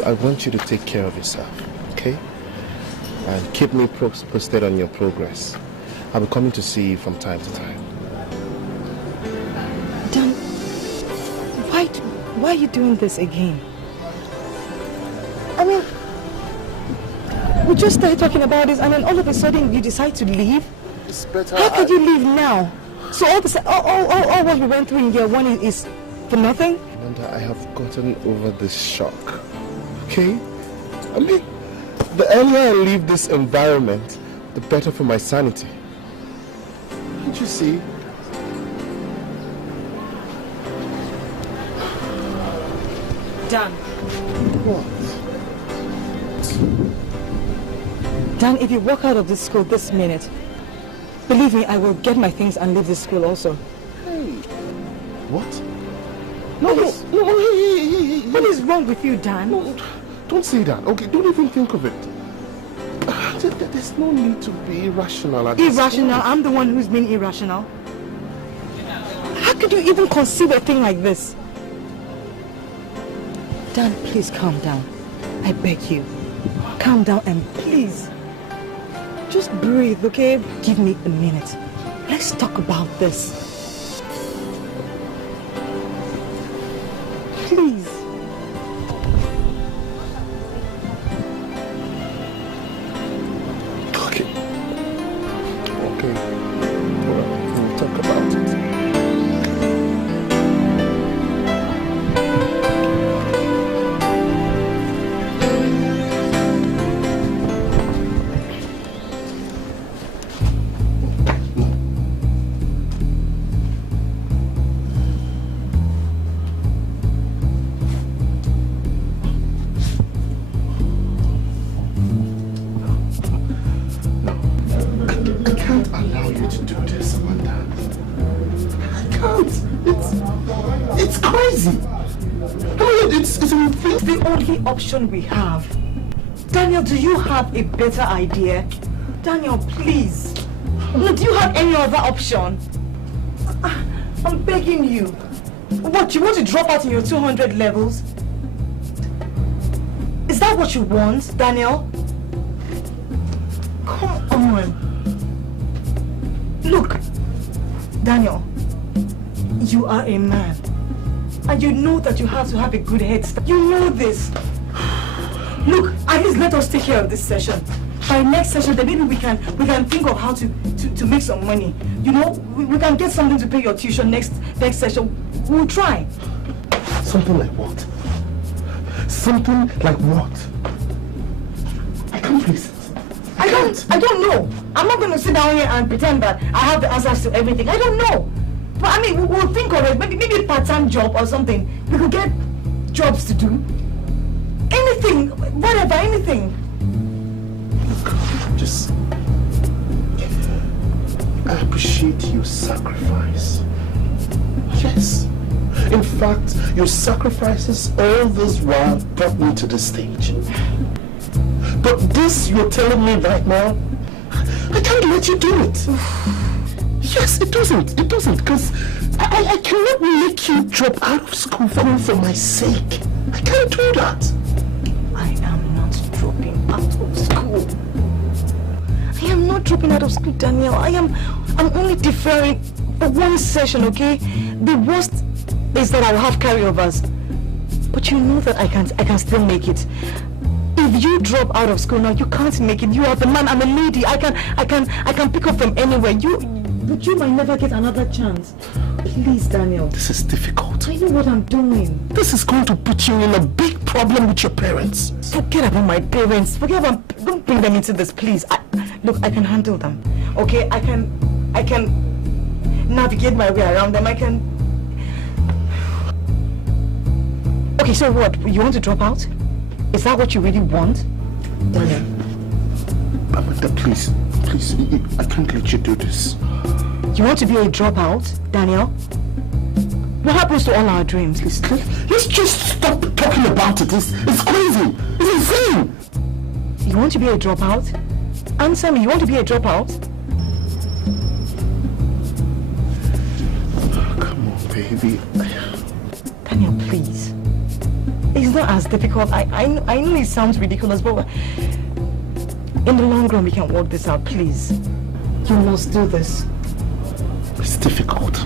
So I want you to take care of yourself, okay? And keep me posted on your progress. I'll be coming to see you from time to time. Dan, why are you doing this again? I mean, we just started talking about this and then all of a sudden you decide to leave? It's better. How could you leave now? So all what we went through in year one is for nothing? Amanda, I have gotten over this shock, okay? I mean, the earlier I leave this environment, the better for my sanity. Can't you see? Dan. What? Dan, if you walk out of this school this minute, believe me, I will get my things and leave this school also. Hey. What? No, hey. What is wrong with you, Dan? No, don't say that, okay? Don't even think of it. There's no need to be irrational at this point. Irrational? I'm the one who's been irrational. How could you even conceive a thing like this? Dan, please calm down. I beg you. Calm down and please, just breathe, okay? Give me a minute. Let's talk about this. Please. Okay. We'll talk about it. Option we have. Daniel, do you have a better idea? Daniel, please. No, do you have any other option? I'm begging you. What, you want to drop out in your 200 levels? Is that what you want, Daniel? Come on. Look, Daniel, you are a man. And you know that you have to have a good head start. You know this. Look, at least let us take care of this session. By next session, then maybe we can think of how to make some money. You know, we can get something to pay your tuition next session. We'll try. Something like what? Something like what? I can't place it. I don't know. I'm not going to sit down here and pretend that I have the answers to everything. I don't know. But I mean, we'll think of it. Maybe a part-time job or something. We could get jobs to do. Anything, whatever, anything. Just, I appreciate your sacrifice. Yes. In fact, your sacrifices all this while brought me to this stage. But this you're telling me right now, I can't let you do it. Yes, it doesn't, because I cannot make you drop out of school for my sake. I can't do that. I am not dropping out of school. I am not dropping out of school, Daniel. I'm only deferring for one session, okay? The worst is that I will have carryovers. But you know that I can still make it. If you drop out of school now, you can't make it. You are the man, I'm a lady. I can pick up from anywhere. But you might never get another chance. Please, Daniel. This is difficult. I know what I'm doing. This is going to put you in a big problem with your parents. Forget about my parents. Don't bring them into this, please. Look, I can handle them. Okay, I can navigate my way around them. Okay, so what? You want to drop out? Is that what you really want? Daniel. Amanda, please, I can't let you do this. You want to be a dropout, Daniel? What happens to all our dreams? Let's just stop talking about it. It's crazy. It's insane. You want to be a dropout? Answer me, you want to be a dropout? Oh, come on, baby. Daniel, please. There's it's not as difficult. I know it sounds ridiculous, but in the long run we can work this out, please. You must do this. It's difficult.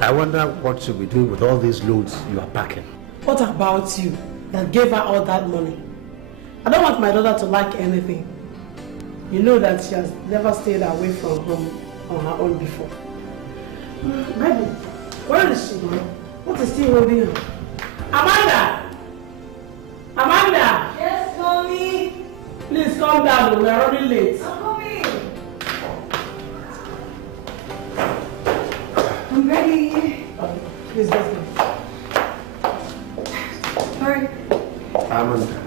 I wonder what you'll be doing with all these loads you are packing. What about you that gave her all that money? I don't want my daughter to lack anything. You know that she has never stayed away from home on her own before. Baby, where is she going? What is she holding her? Amanda! Amanda! Yes, mommy? Please calm down, we are running late. I'm coming. I'm ready. Okay, please let's go. Hurry. Amanda.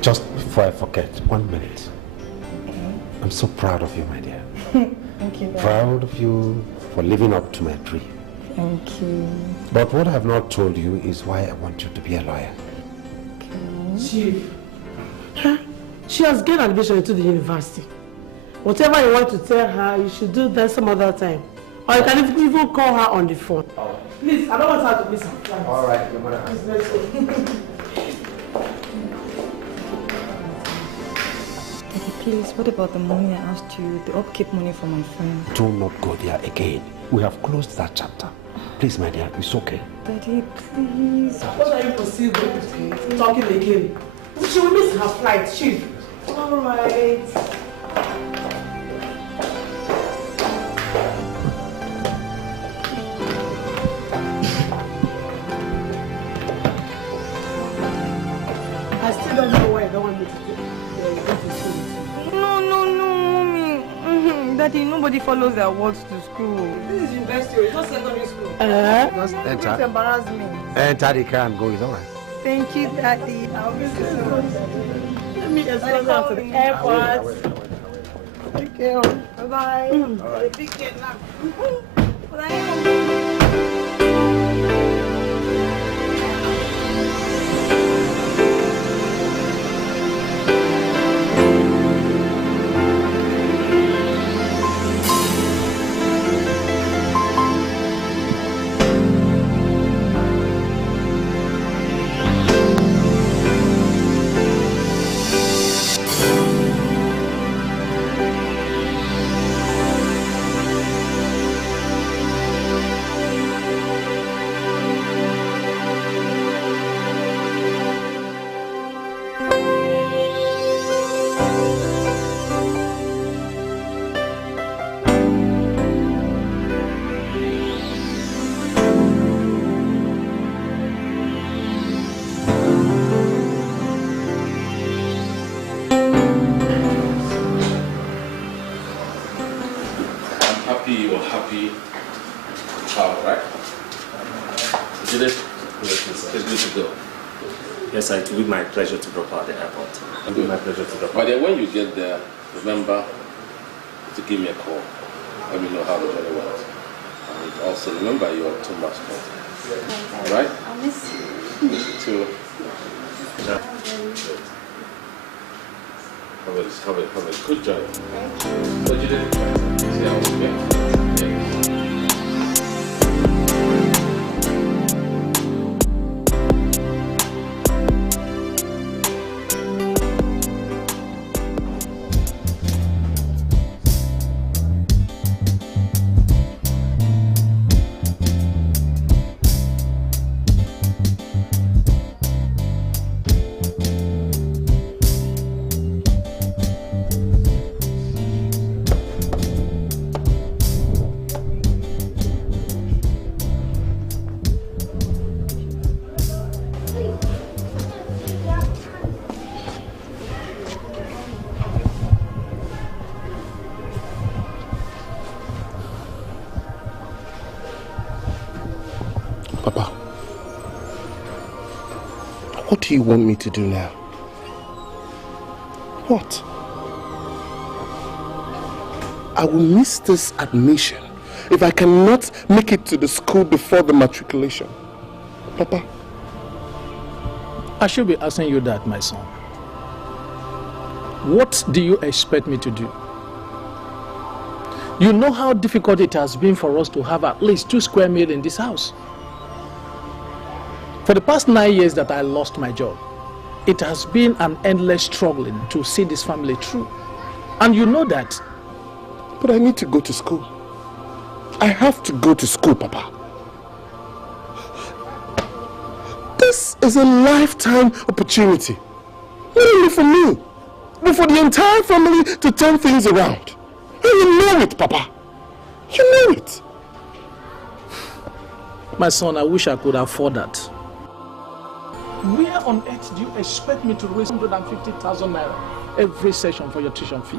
Just before I forget, 1 minute. Okay. I'm so proud of you, my dear. Thank you, Dad. Proud of you for living up to my dream. Thank you. But what I have not told you is why I want you to be a lawyer. Okay. Chief, she has gained admission into the university. Whatever you want to tell her, you should do that some other time. Or you can even call her on the phone. Please, I don't want her to miss her flight. All right, your mother. Please, let's go. Please, what about the money I asked you, the upkeep money for my friend? Do not go there again. We have closed that chapter. Please, my dear, it's okay. Daddy, please. What are you perceiving? Talking again. She will miss her flight, Chief. All right. I still don't know why I don't want me to do. No, mommy. Daddy, nobody follows their words to school. This is university, it's not secondary school. Just enter. Don't embarrass me. Enter the car and go, it's all right. Thank you, Daddy. I'll miss you so much. Let me escort her to the airport. Thank you. Bye-bye. Right. Big kid now. Bye. happy to travel, right? Did it? It's good to go. Yes, sir, it will be my pleasure to drop out at the airport. It will be my pleasure to drop out. But then when you get there, remember to give me a call. Let me know how the journey went. And also remember your two mascots. Alright? I'll miss you. Miss you too. Yeah. Have a good journey. Thank you. What you did? See how it went? Yeah. What do you want me to do now? What? I will miss this admission if I cannot make it to the school before the matriculation. Papa? I should be asking you that, my son. What do you expect me to do? You know how difficult it has been for us to have at least 2 square meals in this house. For the past 9 years that I lost my job, it has been an endless struggling to see this family through. And you know that. But I need to go to school. I have to go to school, Papa. This is a lifetime opportunity. Not only for me, but for the entire family to turn things around. And you know it, Papa. You know it. My son, I wish I could afford that. Where on earth do you expect me to raise 150,000 naira every session for your tuition fee?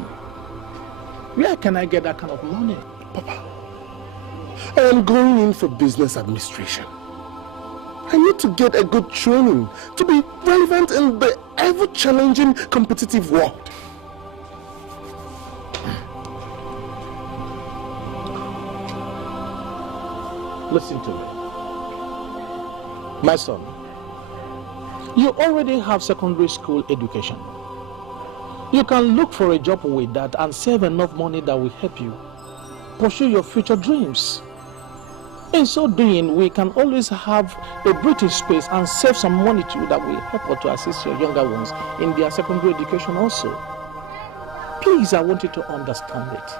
Where can I get that kind of money? Papa, I am going in for business administration. I need to get a good training to be relevant in the ever-challenging competitive world. Listen to me. My son, you already have secondary school education. You can look for a job with that and save enough money that will help you pursue your future dreams. In so doing, we can always have a breathing space and save some money too that will help us to assist your younger ones in their secondary education also. Please, I want you to understand it.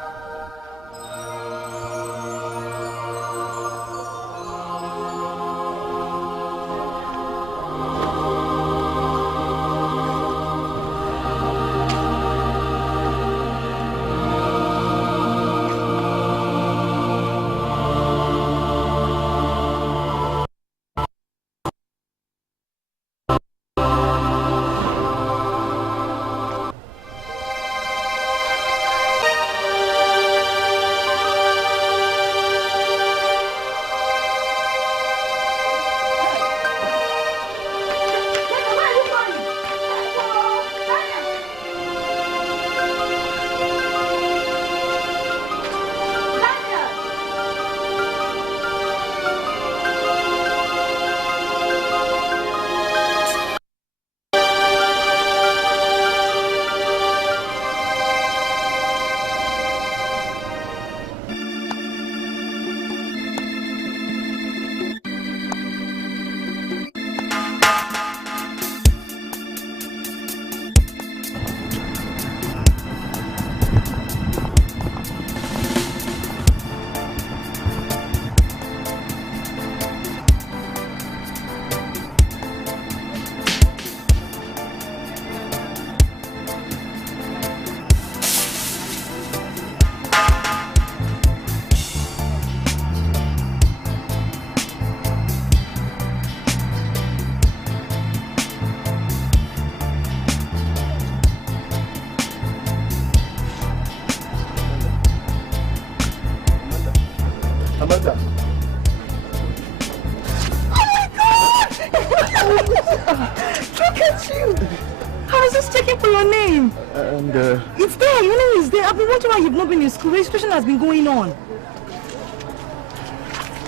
And It's there, you know it's there. I've been wondering why you've not been in school. Registration has been going on.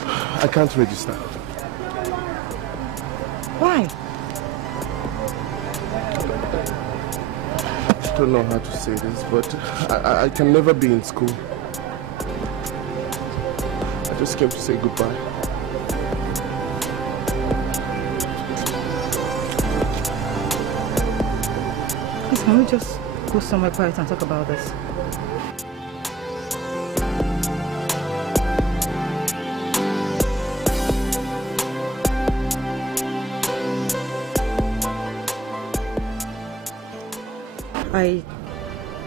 I can't register. Why? I don't know how to say this, but I can never be in school. I just came to say goodbye. Please, can we just go somewhere quiet and talk about this?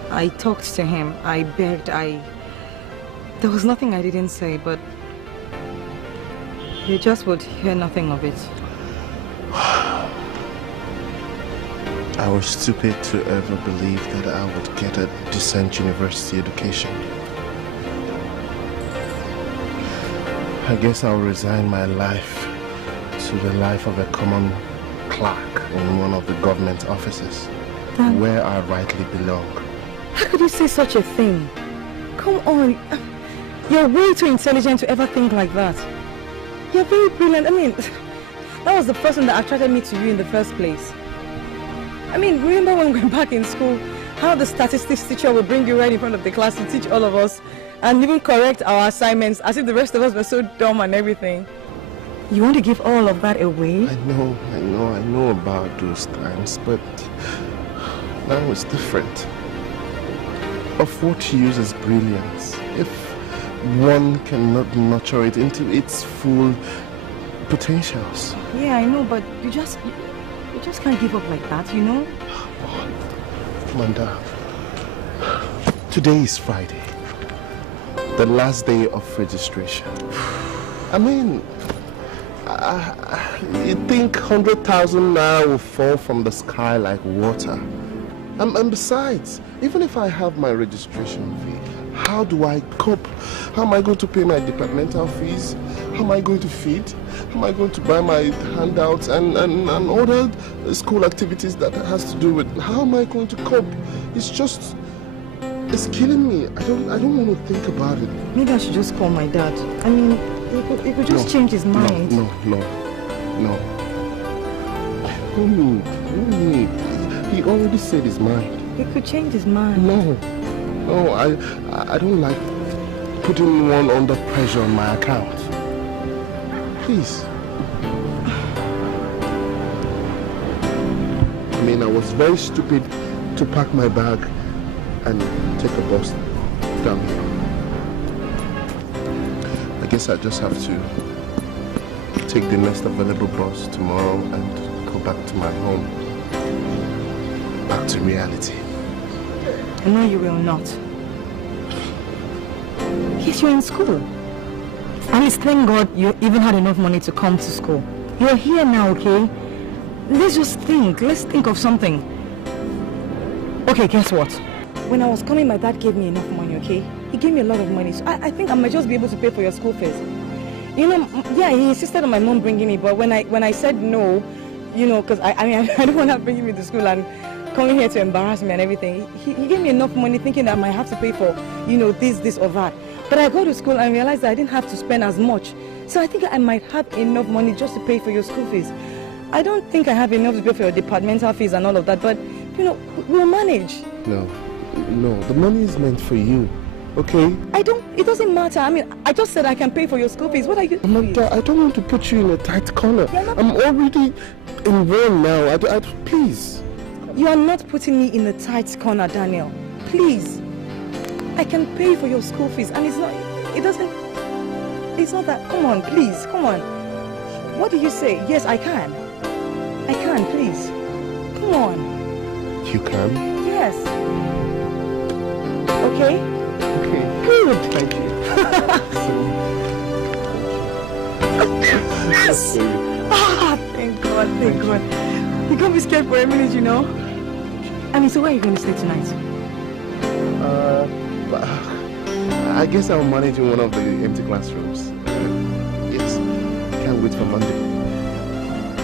I talked to him, I begged, there was nothing I didn't say, but he just would hear nothing of it. I was stupid to ever believe that I would get a decent university education. I guess I'll resign my life to the life of a common clerk in one of the government offices, where I rightly belong. How could you say such a thing? Come on. You're way too intelligent to ever think like that. You're very brilliant. I mean, that was the person that attracted me to you in the first place. I mean, remember when we were back in school, how the statistics teacher would bring you right in front of the class to teach all of us and even correct our assignments as if the rest of us were so dumb and everything. You want to give all of that away? I know about those times, but now it's different. Of what use is brilliance if one cannot nurture it into its full potentials? Yeah, I know, but you just can't give up like that, you know? Manda, today is Friday, the last day of registration. I mean, you think 100,000 now will fall from the sky like water? And besides, even if I have my registration fee, how do I cope? How am I going to pay my departmental fees? How am I going to feed? How am I going to buy my handouts and other school activities that has to do with? How am I going to cope? It's killing me. I don't want to think about it. Maybe I should just call my dad. I mean, he could just change his mind. No. No. He already said his mind. He could change his mind. No, I don't like putting one under pressure on my account. Please. I mean, I was very stupid to pack my bag and take a bus down here. I guess I just have to take the next available bus tomorrow and go back to my home. Back to reality. No, you will not. Yes, you're in school. At least thank God you even had enough money to come to school. You're here now, okay? Let's just think. Let's think of something. Okay, guess what? When I was coming, my dad gave me enough money, okay? He gave me a lot of money. So I think I might just be able to pay for your school fees. You know, yeah, he insisted on my mom bringing me, but when I said no, you know, because I don't want her bringing me to school and coming here to embarrass me and everything. He gave me enough money thinking that I might have to pay for, you know, this or that. But I go to school and realize that I didn't have to spend as much. So I think I might have enough money just to pay for your school fees. I don't think I have enough to pay for your departmental fees and all of that, but, you know, we'll manage. No, the money is meant for you, okay? It doesn't matter. I mean, I just said I can pay for your school fees. What are you doing? I don't want to put you in a tight corner. I'm already in one now. Please. You are not putting me in a tight corner, Daniel. Please. I can pay for your school fees and it's not that. Come on, please, come on. What do you say? Yes, I can. I can, please. Come on. You can? Yes. Okay? Okay. Good. Thank you. Yes! Ah, thank God, thank God. You can't be scared for a minute, you know? I mean, so where are you going to stay tonight? I guess I'll manage in one of the empty classrooms. Yes, I can't wait for Monday.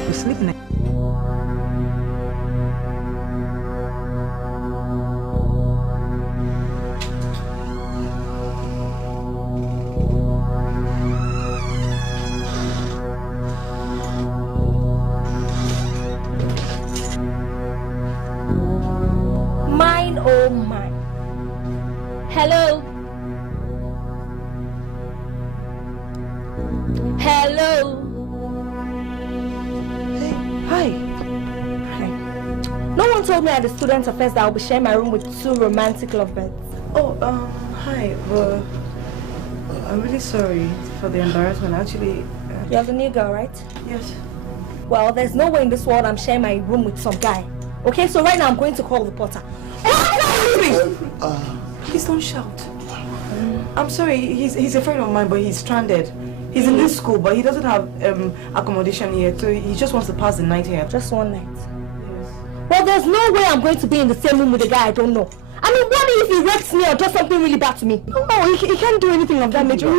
You sleep next. don't mind. Hello? Hello? Hey, hi. Hi. No one told me at the student affairs that I'll be sharing my room with 2 romantic lovebirds. Oh, hi. Well, I'm really sorry for the embarrassment. Actually, You have the new girl, right? yes. Well, there's no way in this world I'm sharing my room with some guy. Okay, so right now I'm going to call the porter. Please don't shout. I'm sorry, he's a friend of mine, but he's stranded. He's in this school, but he doesn't have accommodation here, so he just wants to pass the night here. Just one night. Yes. Well, there's no way I'm going to be in the same room with a guy I don't know. I mean, what if he rapes me or does something really bad to me? No, he can't do anything of that nature.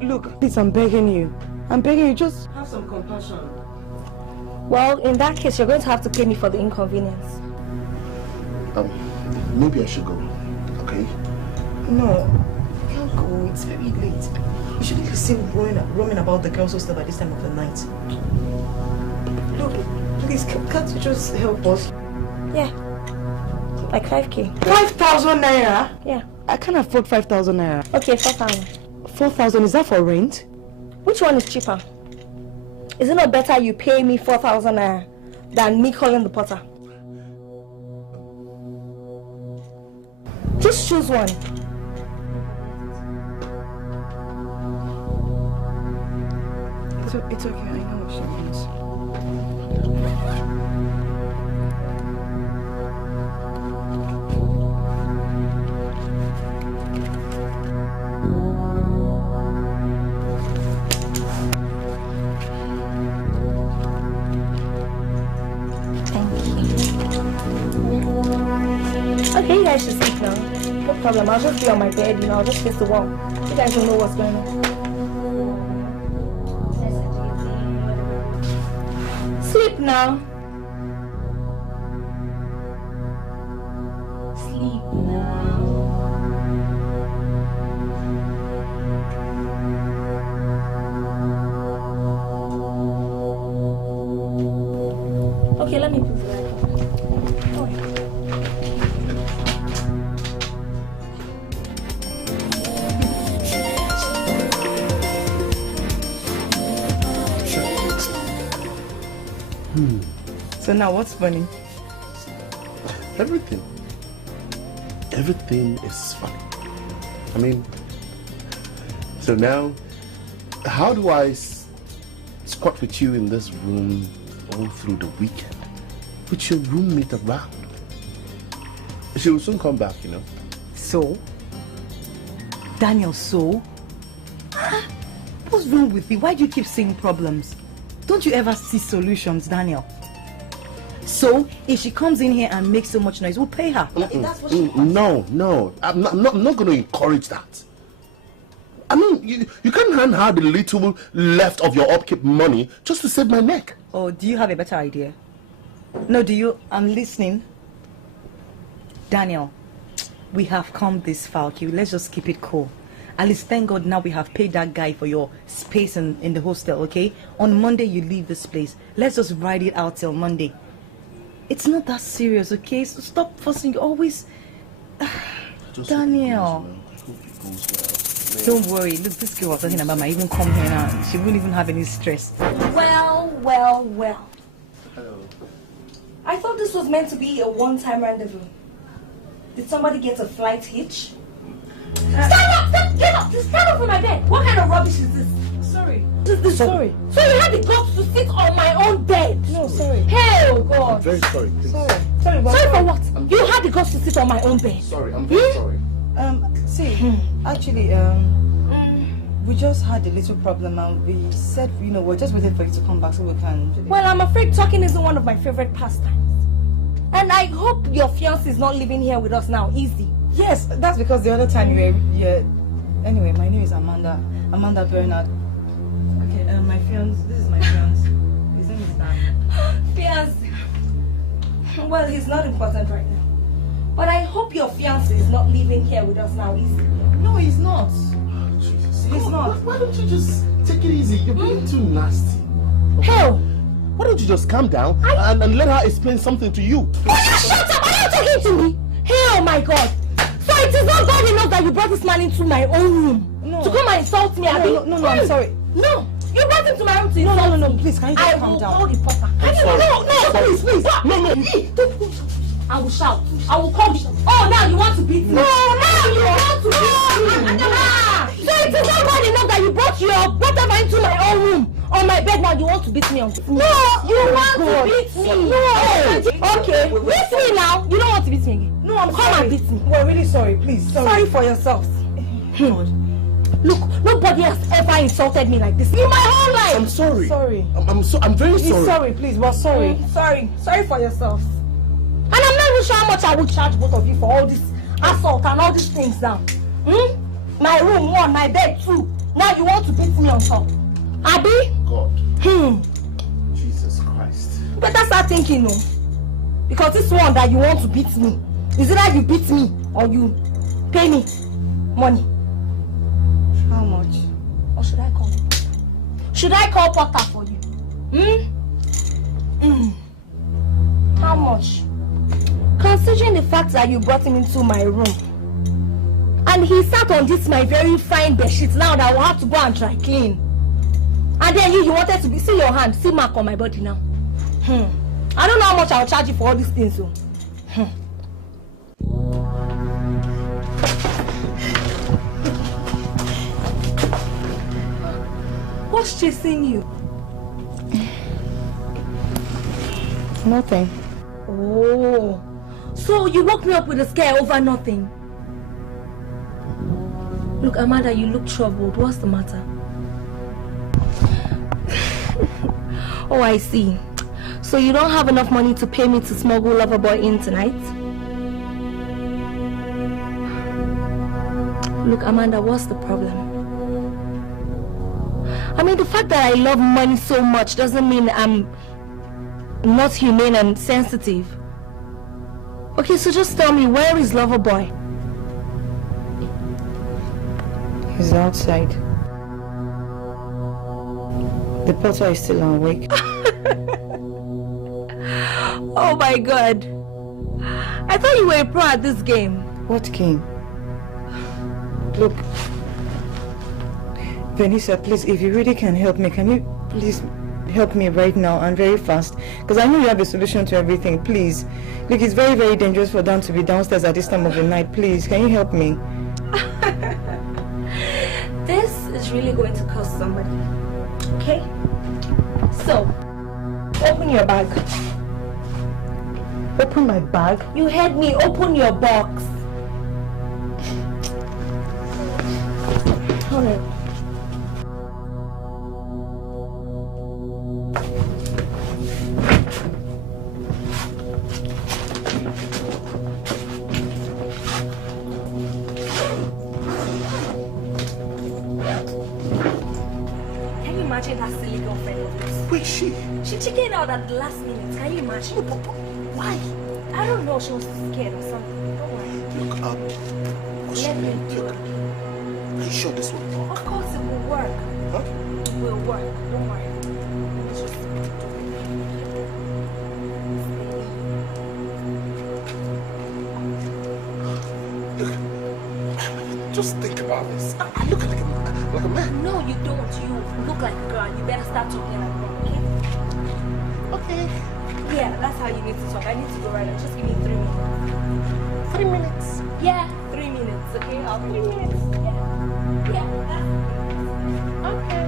Look, please, I'm begging you. I'm begging you, just have some compassion. Well, in that case, you're going to have to pay me for the inconvenience. Maybe I should go, okay? No, you can't go. It's very late. You shouldn't be seen roaming about the girls' hostel by this time of the night. Look, please, can't you just help us? Yeah. Like 5K. 5,000 naira? Yeah. I can't afford 5,000 naira. Okay, 4,000. 4,000, is that for rent? Which one is cheaper? Is it not better you pay me 4,000 naira than me calling the porter? Just choose one. It's okay, I know what she means. Okay, you guys should sleep now. No problem, I'll just be on my bed, I'll just face the wall. You guys don't know what's going on. Sleep now. Sleep now. Okay, let me put it right. So now what's funny? Everything. Everything is funny. I mean, so now, how do I squat with you in this room all through the weekend? With your roommate around? She will soon come back, So? Daniel, so? What's wrong with you? Why do you keep seeing problems? Don't you ever see solutions, Daniel? So, if she comes in here and makes so much noise, we'll pay her. That's what she wants. No. I'm not going to encourage that. I mean, you can't hand her the little left of your upkeep money just to save my neck. Oh, do you have a better idea? No, do you? I'm listening. Daniel, we have come this far, okay? Let's just keep it cool. At least thank God now we have paid that guy for your space in the hostel, okay? On Monday you leave this place. Let's just ride it out till Monday. It's not that serious, okay? So stop forcing. You always... Daniel. Don't worry. Look, this girl was talking about might even come here now. She wouldn't even have any stress. Well. Hello. I thought this was meant to be a one-time rendezvous. Did somebody get a flight hitch? Stand up! Get up! Stand up from my bed! What kind of rubbish is this? Sorry. Sorry. So you had the guts to sit on my own bed? No, sorry. Hell, God. I'm very sorry, please. Sorry Sorry for what? You had the guts to sit on my own bed. Sorry, I'm very sorry. Actually, we just had a little problem and we said, we're just waiting for you to come back so we can... Well, I'm afraid talking isn't one of my favorite pastimes. And I hope your fiancé is not living here with us now, easy. Yes, that's because the other time you were... Anyway, my name is Amanda Bernard. Okay, my fiancé, this is my fiancé. His name is Dan. Fiancé. Well, he's not important right now. But I hope your fiancé is not living here with us now, easy. No, he's not. Jesus. He's not. Why don't you just take it easy? You're being too nasty. Hell! Why don't you just calm down and let her explain something to you? Shut up! you talking to me? Hey, oh my God. So it is not God enough that you brought this man into my own room to come and insult me? No, I'm sorry. No, you brought him to my room to insult me. Please, can you just calm down? I will call the papa. Please. No. I will shout. I will call you. Oh, now you want to beat me? No, you want to beat me. So it is not God enough that you brought whatever into my own room. On my bed now, you want to beat me on the floor. No, you want to beat me. No. Okay, beat me now. You don't want to beat me again. No, I'm sorry. Come and beat me. We're really sorry, please. Sorry for yourselves. Look, nobody has ever insulted me like this in my whole life. I'm sorry. Sorry. I'm very sorry. Sorry, please. We're sorry. Sorry for yourselves. And I'm not even sure how much I will charge both of you for all this assault and all these things now. My room 1, my bed 2. Now you want to beat me on top. Abi? God. Jesus Christ. You better start thinking, no. Because this one that you want to beat me, is either you beat me or you pay me money. How much? Or should I call you? Should I call Potter for you? How much? Considering the fact that you brought him into my room and he sat on this my very fine bedsheet now that I will have to go and try clean. And then you wanted to see your hand, see mark on my body now. I don't know how much I'll charge you for all these things. So. What's chasing you? Nothing. Oh, so you woke me up with a scare over nothing. Look, Amanda, you look troubled. What's the matter? Oh, I see. So you don't have enough money to pay me to smuggle Loverboy in tonight? Look, Amanda, what's the problem? I mean, the fact that I love money so much doesn't mean I'm not humane and sensitive. Okay, so just tell me, where is Loverboy? He's outside. The potter is still awake. Oh my God. I thought you were a pro at this game. What game? Look, Vanessa, please, if you really can help me, can you please help me right now and very fast? Because I know you have a solution to everything, please. Look, it's very, very dangerous for Dan to be downstairs at this time of the night. Please, can you help me? This is really going to cost somebody. Okay? So, open your bag. Open my bag? You heard me. Open your box. Hold on. Can you imagine that silly girlfriend of yours? Who is she? She chickened out at the last minute. Can you imagine? Why? I don't know. She was scared or something. Don't worry. Look up. Let me do it. Are you sure this will work? Of course it will work. Huh? It will work. Don't worry. Let's just Look, just think about this. I look like a man. No, you don't. You look like a girl. You better start talking like one, okay? Okay. Yeah, that's how you need to talk. I need to go right now. Just give me 3 minutes. 3 minutes. Yeah, 3 minutes, okay? 3 minutes. Yeah. Yeah, that's okay.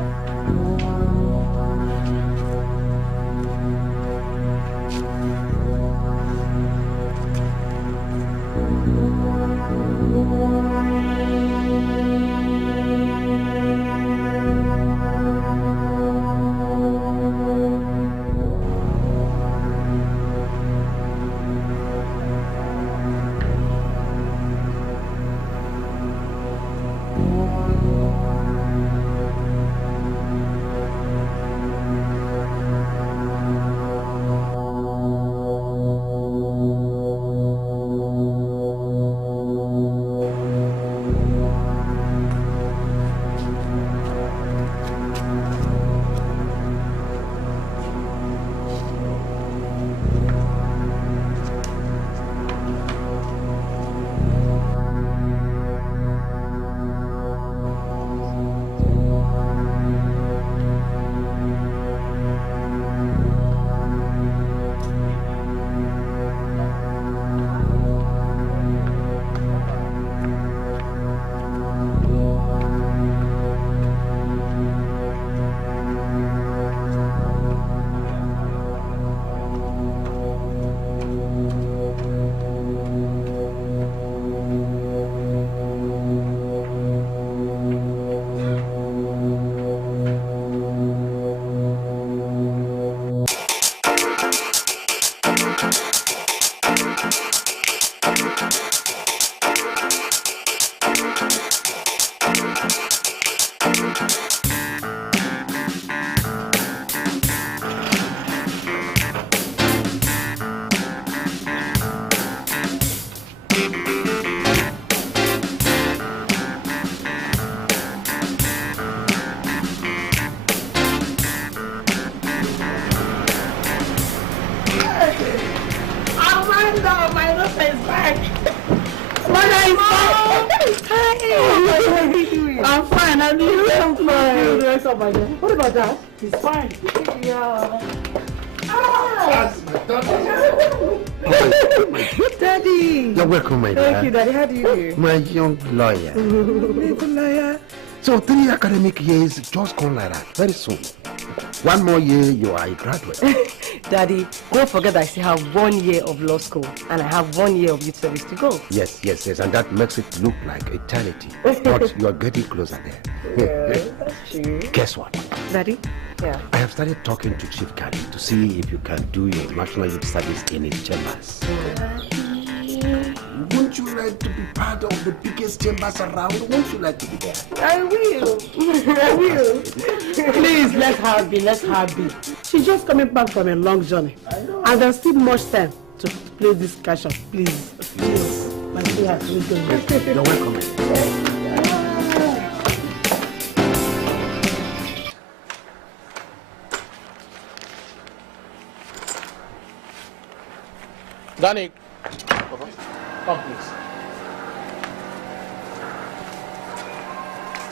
What about that? He's fine. Yeah. Daddy. You're welcome, my dear. Thank you, Daddy. How do you do? My young lawyer. Lawyer. So 3 academic years just gone like that. Very soon. 1 more year, you are a graduate. Daddy, don't forget I still have 1 year of law school and I have 1 year of youth service to go. Yes, and that makes it look like eternity. But you are getting closer there. Yeah, that's true. Guess what? Daddy? Yeah. I have started talking to Chief Kali to see if you can do your national youth service in his chambers. Won't you like to be part of the biggest chambers around? Won't you like to be there? I will. I will. Please, let her be. Let her be. She's just coming back from a long journey. I know. And there's still much time to play this cash up. Please. Please. My sweetheart, you're welcome. Danny, come please.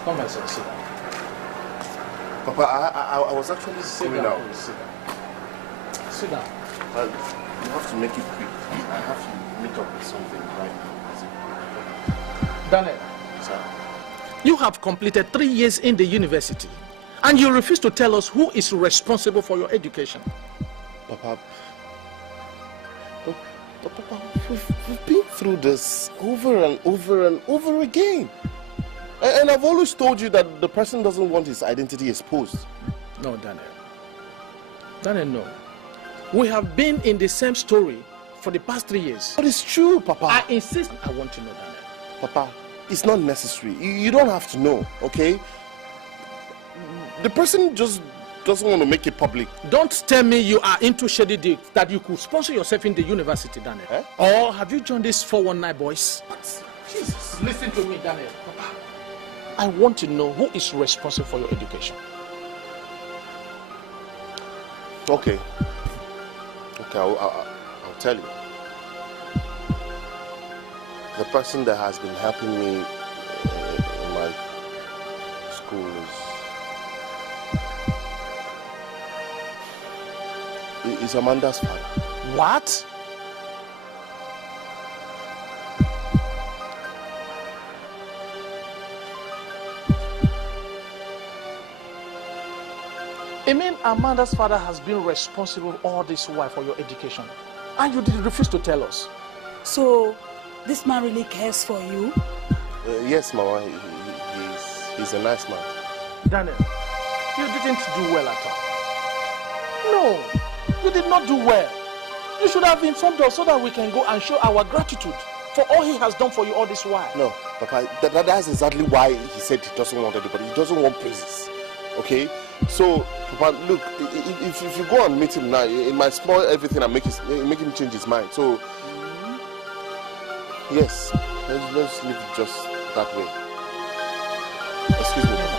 Come, my son, sit down. Papa, I was actually going out. Sit down. You have to make it quick. I have to meet up with something right now. Daniel, sir? You have completed 3 years in the university and you refuse to tell us who is responsible for your education. Papa, we've been through this over and over and over again. And I've always told you that the person doesn't want his identity exposed. No, Daniel. Daniel, no. We have been in the same story for the past 3 years. But it's true, Papa. I insist. I want to know, Daniel. Papa, it's not necessary. You don't have to know, okay? The person just doesn't want to make it public. Don't tell me you are into shady deals that you could sponsor yourself in the university, Daniel. Eh? Or have you joined these 419 boys? What? Jesus, listen to me, Daniel. Papa, I want to know who is responsible for your education. Okay. Okay, I'll tell you. The person that has been helping me in my school is Amanda's father. What? I mean, Amanda's father has been responsible all this while for your education, and you did refuse to tell us. So, this man really cares for you? Yes, Mama. He's a nice man. Daniel, you didn't do well at all. No, you did not do well. You should have informed us so that we can go and show our gratitude for all he has done for you all this while. No, Papa, that's exactly why he said he doesn't want anybody. He doesn't want praises. Okay? So, Papa, look, if you go and meet him now, it might spoil everything and make him change his mind. So, yes, let's leave it just that way. Excuse me, Papa.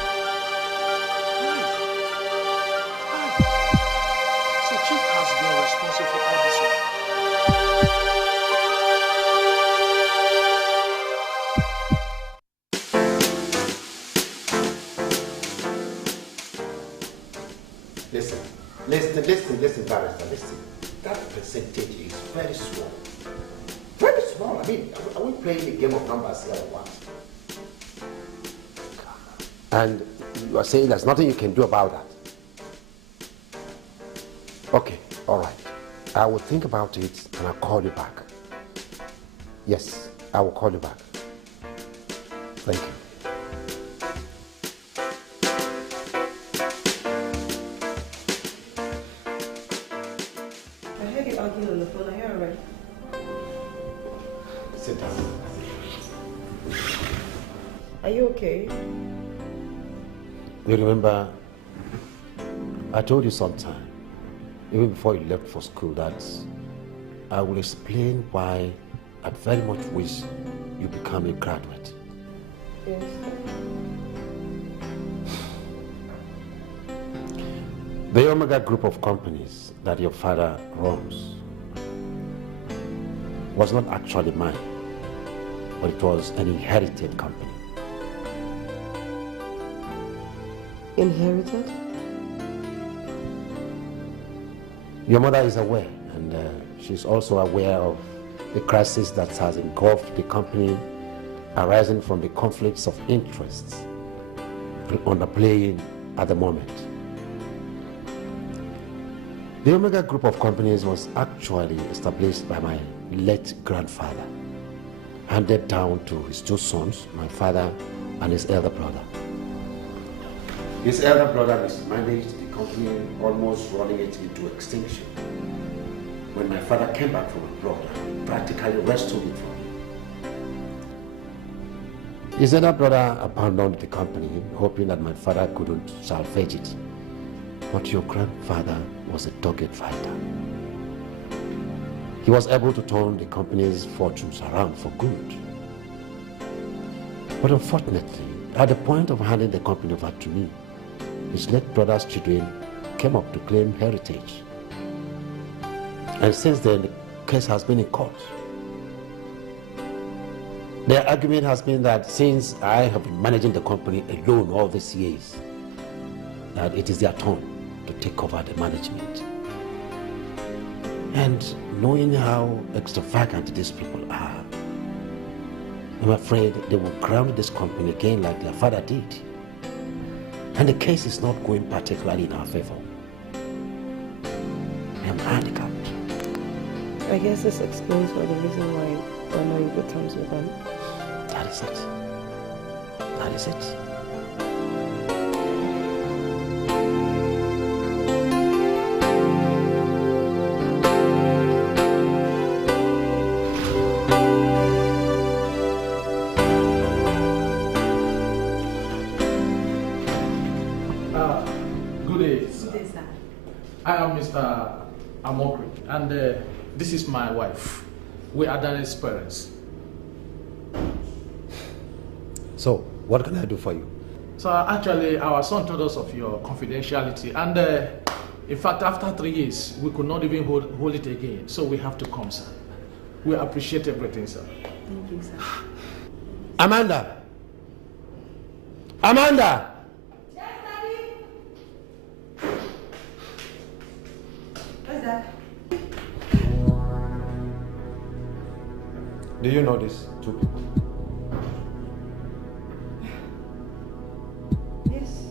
So Chief has been responsible for all this work. Listen, barrister, listen. That percentage is very small. Very small. I mean, are we playing a game of numbers here or what? And you are saying there's nothing you can do about that? Okay, all right. I will think about it and I'll call you back. Yes, I will call you back. Thank you. Sit down. Are you okay? You remember, I told you sometime, even before you left for school, that I will explain why I very much wish you become a graduate. Yes. The Omega group of companies that your father runs was not actually mine, but it was an inherited company. Inherited? Your mother is aware, and she's also aware of the crisis that has engulfed the company arising from the conflicts of interests underplaying at the moment. The Omega group of companies was actually established by my late grandfather, handed down to his two sons, my father and his elder brother. His elder brother mismanaged the company, almost running it into extinction. When my father came back from abroad and practically restored it from him. His elder brother abandoned the company, hoping that my father couldn't salvage it. But your grandfather was a dogged fighter. He was able to turn the company's fortunes around for good. But unfortunately, at the point of handing the company over to me, his late brother's children came up to claim heritage. And since then, the case has been in court. Their argument has been that since I have been managing the company alone all these years, that it is their turn to take over the management. And knowing how extravagant these people are, I'm afraid they will ground this company again like their father did. And the case is not going particularly in our favor. I am handicapped. I guess this explains why the reason why we're not in good terms with them. That is it. That is it. I am Mr. Amokri, and this is my wife. We are Daniel's parents. So, what can I do for you? So actually, our son told us of your confidentiality, and in fact, after 3 years, we could not even hold it again. So we have to come, sir. We appreciate everything, sir. Thank you, sir. Amanda! Amanda! Yes, Daddy? What's that? Do you know these two people? Yes.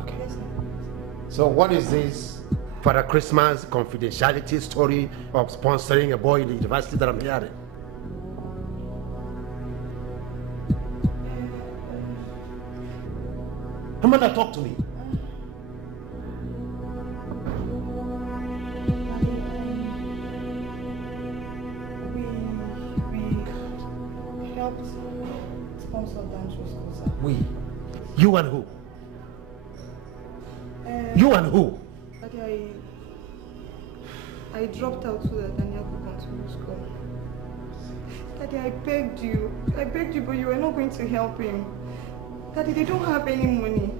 Okay. Yes, sir. So what is this Father Christmas confidentiality story of sponsoring a boy in the university that I'm hearing? Amanda, talk to me. We helped sponsor dance school, sir. We? You and who? You and who? Daddy, I dropped out so that Daniel could continue school. Daddy, I begged you, but you were not going to help him. Daddy, they don't have any money.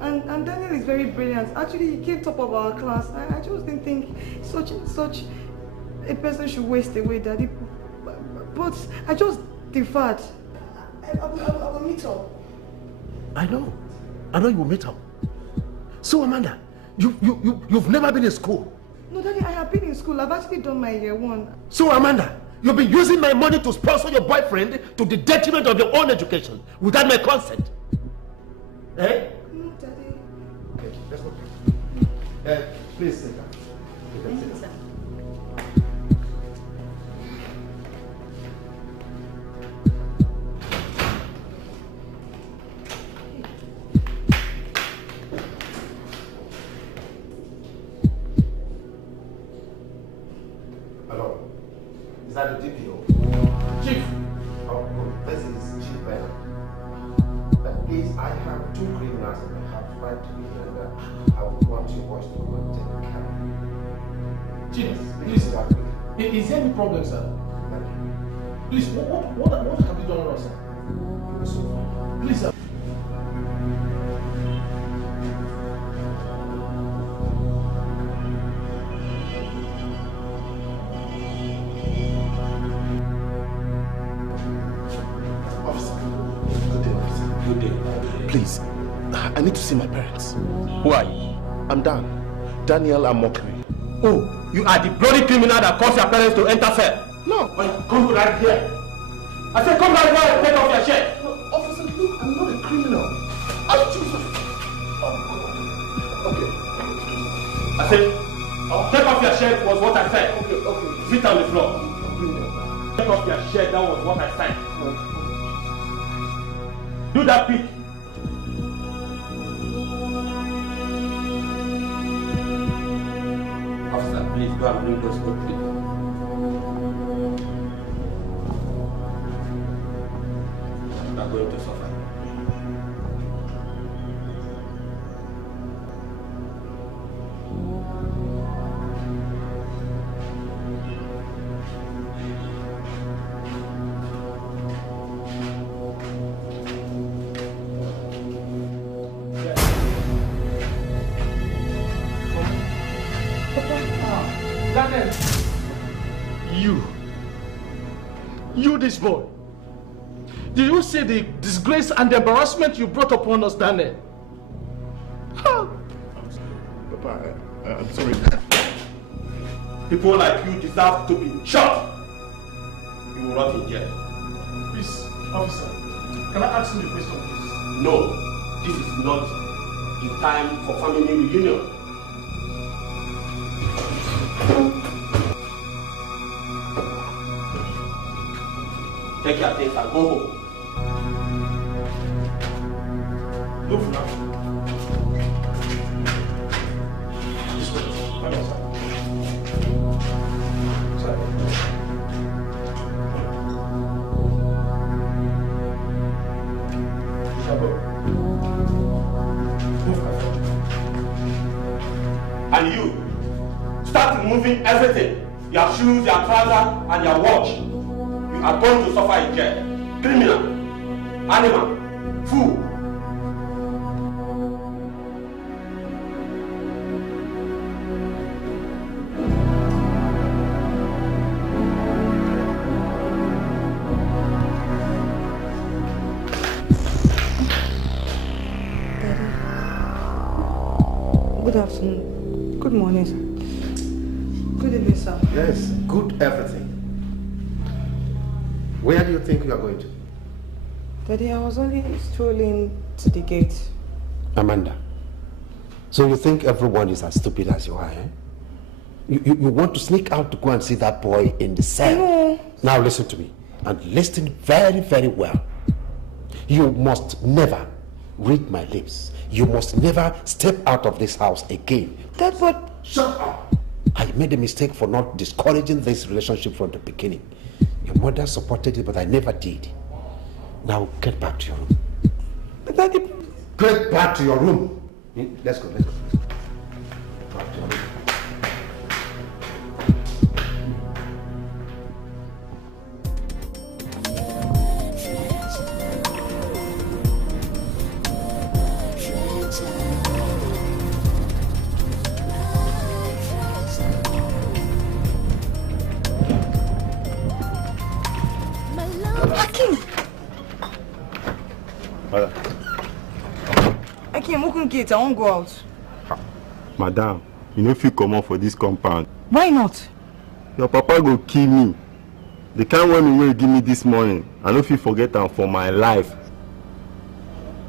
And Daniel is very brilliant. Actually, he came top of our class. I just didn't think such a person should waste away, Daddy. But I just deferred. I will meet up. I know you will meet up. So Amanda, you've never been in school? No, Daddy, I have been in school. I've actually done my year 1. So Amanda, you've been using my money to sponsor your boyfriend to the detriment of your own education without my consent. Eh? No, Daddy. Okay, let's go. Please sit down. Thank you, sir. Hello. Is that the DPO? Chief, like to be here, and I would want your voice to go and take care. James, please. Is there any problem, sir? Please, what have you done wrong, sir? Please, sir. Good day. Please, I need to see my parents. Who are you? I'm Dan. Daniel and Mockery. Oh, you are the bloody criminal that caused your parents to enter cell. No. Come right here. I said come right here and take off your shirt. No, officer, look, I'm not a criminal. I'm just... Okay. I said, take off your shirt was what I said. Okay. Sit on the floor. Take off your shirt, that was what I said. Do that quick. Officer, please go and bring those good people. You are going to suffer. You this boy. Did you see the disgrace and the embarrassment you brought upon us, Daniel? Papa, I'm sorry. People like you deserve to be shot. You will rot in jail. Please, officer, can I ask you a question, please? No, this is not the time for family reunion. Take your things and go home. Move now. This way. Come on, sir. Sir. Shabo. Move now. And you, start removing everything. Your shoes, your trousers, and your watch. You are going to suffer in jail. Criminal, animal, fool. Good afternoon. Good morning, sir. Good evening, sir. Yes, good everything. Where do you think you are going to? Daddy, I was only strolling to the gate. Amanda, so you think everyone is as stupid as you are, eh? You want to sneak out to go and see that boy in the cell? No. Now listen to me, and listen very, very well. You must never read my lips. You must never step out of this house again. That's what... Shut up! I made a mistake for not discouraging this relationship from the beginning. Your mother supported it, but I never did. Now get back to your room. But Daddy... Get back to your room. Let's go. Back to your room. I won't go out. Madam, you no fit comot for this compound. Why not? Your papa go kill me. The kind warning wey you give me this morning, I no fit forget am for my life.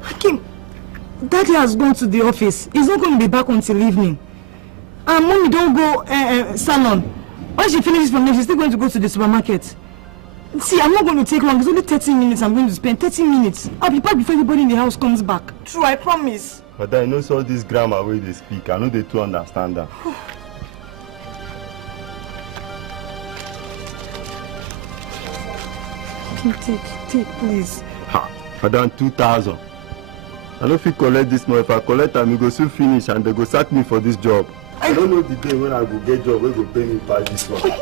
Hakim, Daddy has gone to the office. He's not going to be back until evening. And Mommy don't go salon. When she finishes from there, she's still going to go to the supermarket. See, I'm not going to take long. It's only 30 minutes I'm going to spend. 30 minutes. I'll be back before everybody in the house comes back. True, I promise. But I know all this grammar wey they speak. I know they too understand that. Take, please. Ha! I done 2,000. I don't feel collect this money. If I collect them, we go soon finish and they go sack me for this job. I don't know the day when I go get job, we go pay me past this one.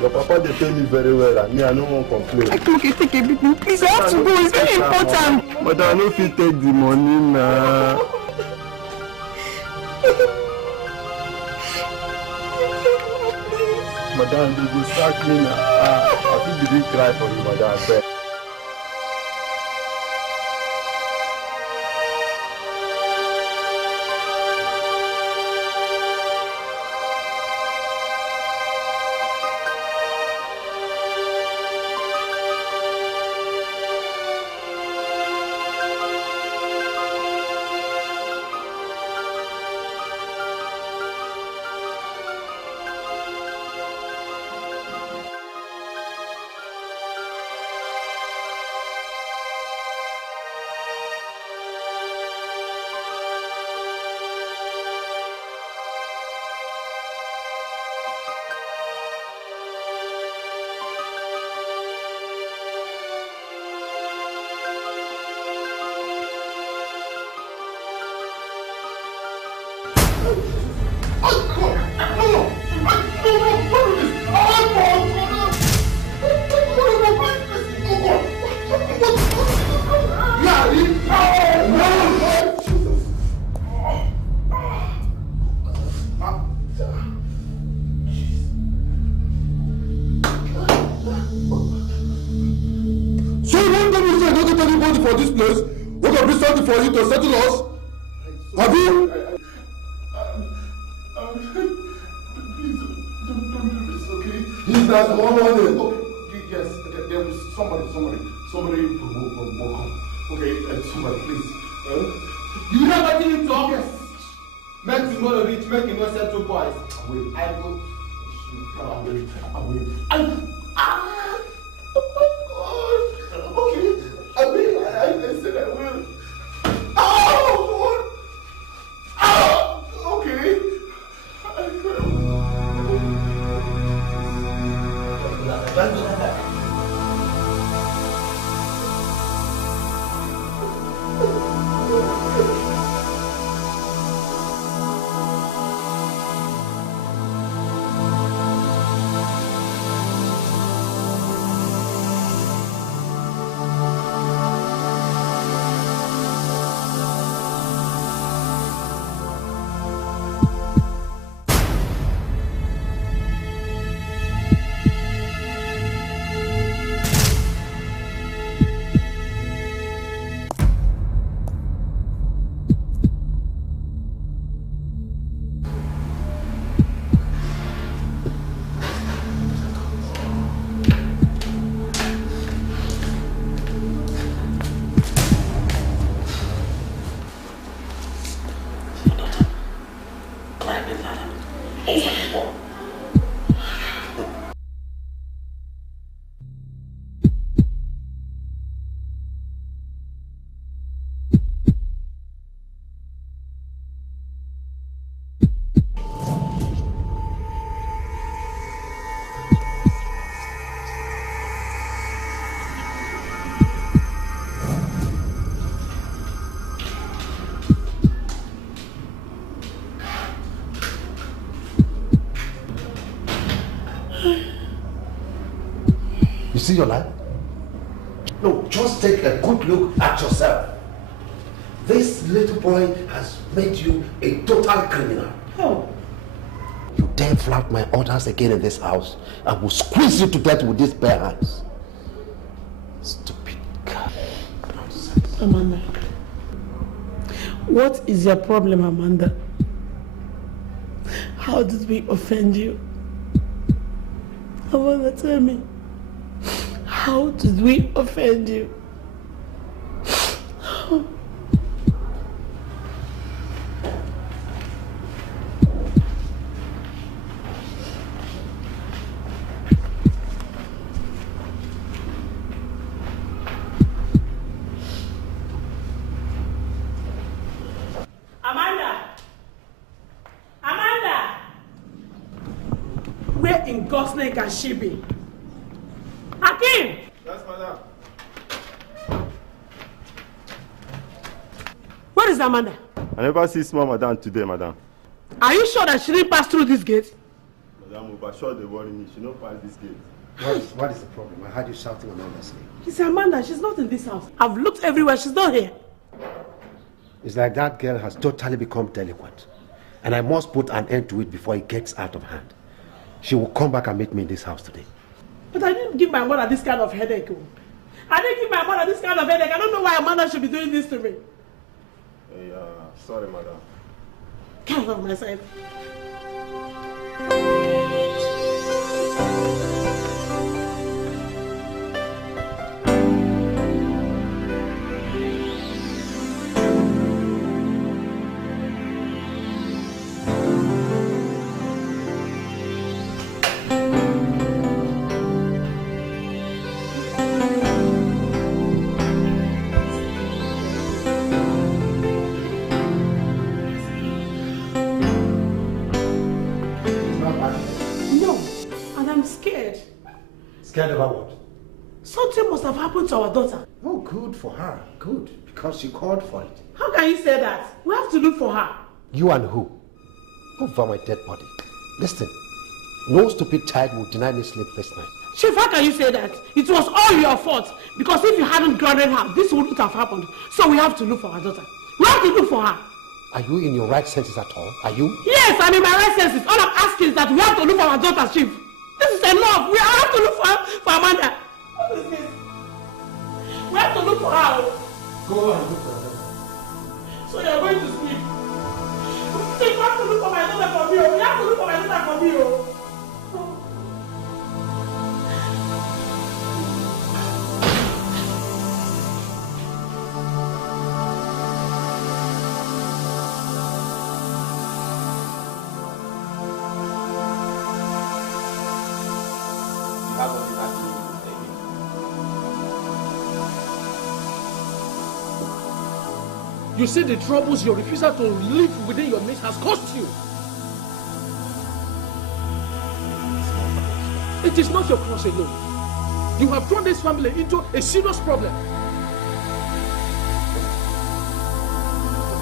Your papa, they pay me very well and me, I don't want to complain. Okay, take a bit. Please, I have to go. It's very important. But I don't feel take the money now. Madam, they go sack me now. I think they didn't cry for you, madam. For this place, we can bring something for you to settle us. Have you? Please don't do this, okay? He's not one morning. Okay, yes, there was somebody will come. Okay, somebody, please. You never did talk. Yes. Make tomorrow rich, make him not settle boys. I will. Okay. I said I will. Oh, God. Oh, okay. See your life? No, just take a good look at yourself. This little boy has made you a total criminal. How? You dare flout my orders again in this house, I will squeeze you to death with these bare hands. Stupid girl. Nonsense. Amanda. What is your problem, Amanda? How did we offend you? Amanda, tell me. How did we offend you? Amanda! Amanda! Where in God's name can she be? Hakim! Yes, madam. Where is Amanda? I never see small madam today, madam. Are you sure that she didn't pass through this gate? Madam, but sure they worry me. She don't pass this gate. What is the problem? I heard you shouting Amanda's name. It's Amanda. She's not in this house. I've looked everywhere. She's not here. It's like that girl has totally become delinquent. And I must put an end to it before it gets out of hand. She will come back and meet me in this house today. But I didn't give my mother this kind of headache. I didn't give my mother this kind of headache. I don't know why Amanda should be doing this to me. Hey, sorry, madam. Get out of my sight. Scared about what? Something must have happened to our daughter. Oh, good for her. Good. Because she called for it. How can you say that? We have to look for her. You and who? Over my dead body. Listen, no stupid child will deny me sleep this night. Chief, how can you say that? It was all your fault. Because if you hadn't grounded her, this wouldn't have happened. So we have to look for our daughter. We have to look for her. Are you in your right senses at all? Are you? Yes, I'm in my right senses. All I'm asking is that we have to look for our daughter, Chief. This is enough. We have to look for Amanda. What is this? We have to look for her. Go and look for her. So you're going to sleep. You have to look for my daughter for me. You have to look for my daughter for me. You see the troubles your refusal to live within your means has cost you. It is not your cross alone. You have thrown this family into a serious problem.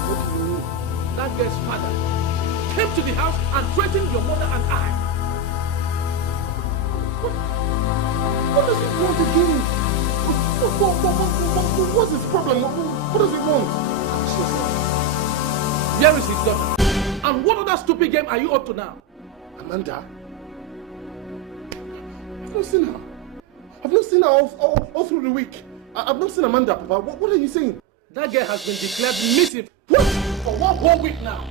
What do you mean? That girl's father came to the house and threatened your mother and I. What does he want to do? What's his problem? What does he want? Here is his daughter. And what other stupid game are you up to now? Amanda? I've not seen her. I've not seen her all through the week. I've not seen Amanda, Papa. What are you saying? That girl has been declared missing. What? For 1 whole week now.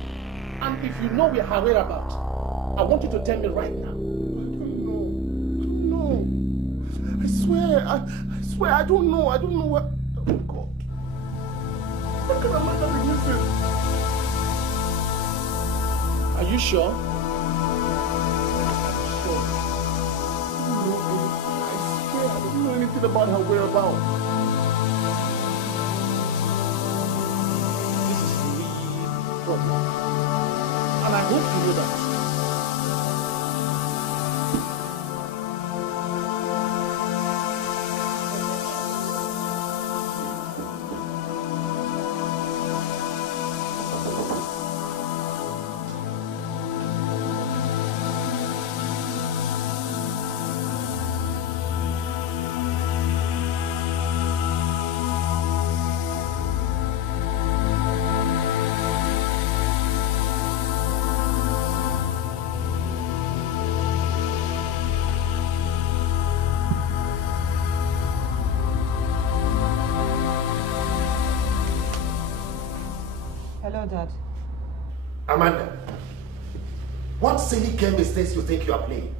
And if you know where her whereabouts, I want you to tell me right now. I don't know. I swear, I don't know. I don't know what. Oh, God. How can Amanda be missing? Are you sure? I don't know anything about her whereabouts. This is a real problem. And I hope you know that. Hello, Dad. Amanda, what silly game is this you think you are playing?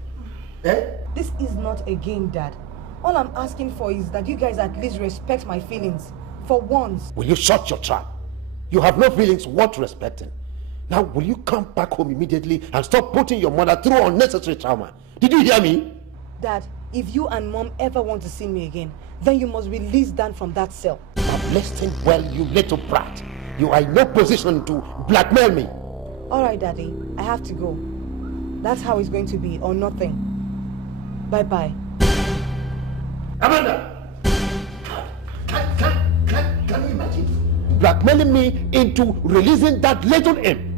Eh? This is not a game, Dad. All I'm asking for is that you guys at least respect my feelings. For once. Will you shut your trap? You have no feelings worth respecting. Now, will you come back home immediately and stop putting your mother through unnecessary trauma? Did you hear me? Dad, if you and Mom ever want to see me again, then you must release Dan from that cell. Now, listen well, you little brat. You are in no position to blackmail me. All right, Daddy. I have to go. That's how it's going to be, or nothing. Bye-bye. Amanda! Can you imagine? blackmailing me into releasing that little imp.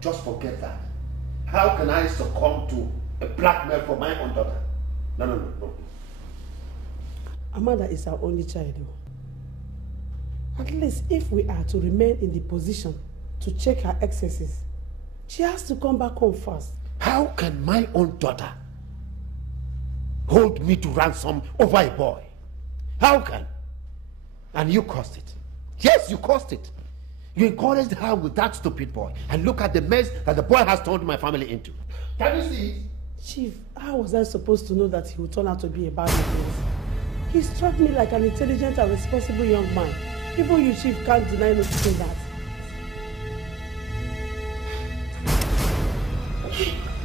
Just forget that. How can I succumb to a blackmail for my own daughter? No. Amanda is our only child. At least if we are to remain in the position to check her excesses, she has to come back home first. How can my own daughter hold me to ransom over a boy? How can? And you caused it. Yes, you caused it. You encouraged her with that stupid boy. And look at the mess that the boy has turned my family into. Can you see it? Chief, how was I supposed to know that he would turn out to be a bad influence? He struck me like an intelligent and responsible young man. Even you, Chief, can't deny noticing that.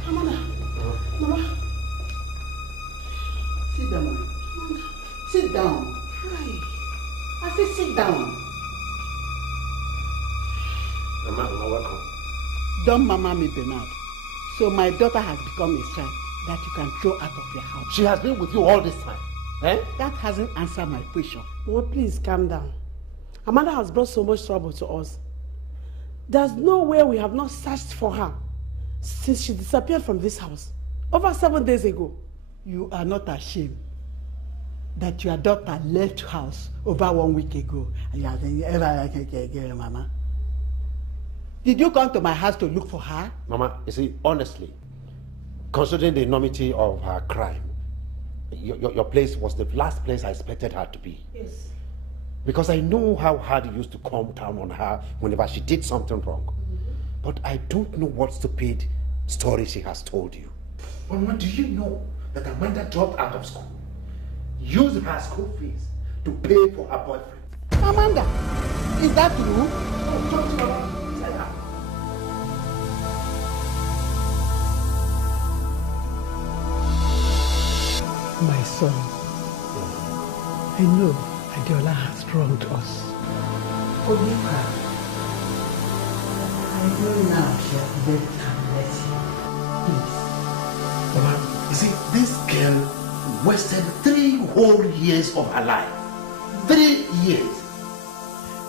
Amanda. Mama. Sit down, Mama. Sit down. Hi. I said sit down. Mama, welcome. Don't mama me, Bernard. So my daughter has become a child that you can throw out of your house. She has been with you all this time. Eh? That hasn't answered my question. Mama, please calm down. Amanda has brought so much trouble to us. There's no way we have not searched for her since she disappeared from this house over 7 days ago. You are not ashamed that your daughter left house over 1 week ago. Mama. Did you come to my house to look for her? Mama, you see, honestly, considering the enormity of her crime, your place was the last place I expected her to be. Yes. Because I know how hard it used to come down on her whenever she did something wrong. But I don't know what stupid story she has told you. Mama, do you know that Amanda dropped out of school, used her school fees to pay for her boyfriend? Amanda, is that true? No, talk to Mama. My son, I know Adiola has wronged us. Forgive her. I know now she has left her blessing. Please. Mama, you see, this girl wasted 3 whole years of her life. 3 years.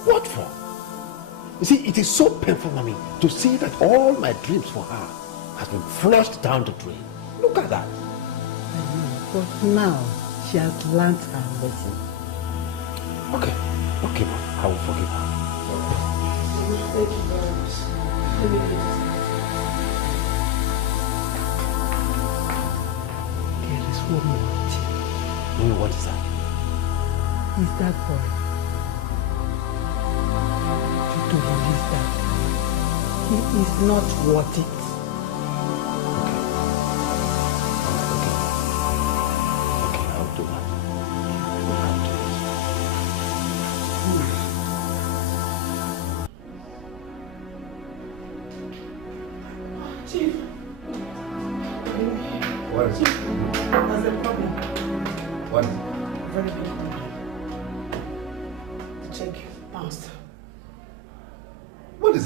What for? You see, it is so painful, Mommy, to see that all my dreams for her has been flushed down the drain. Look at that. But now she has learned her lesson. Okay, Mom, I will forgive her. Thank you very much. There is one more thing. What is that? Is that boy to release that? He is not worth it.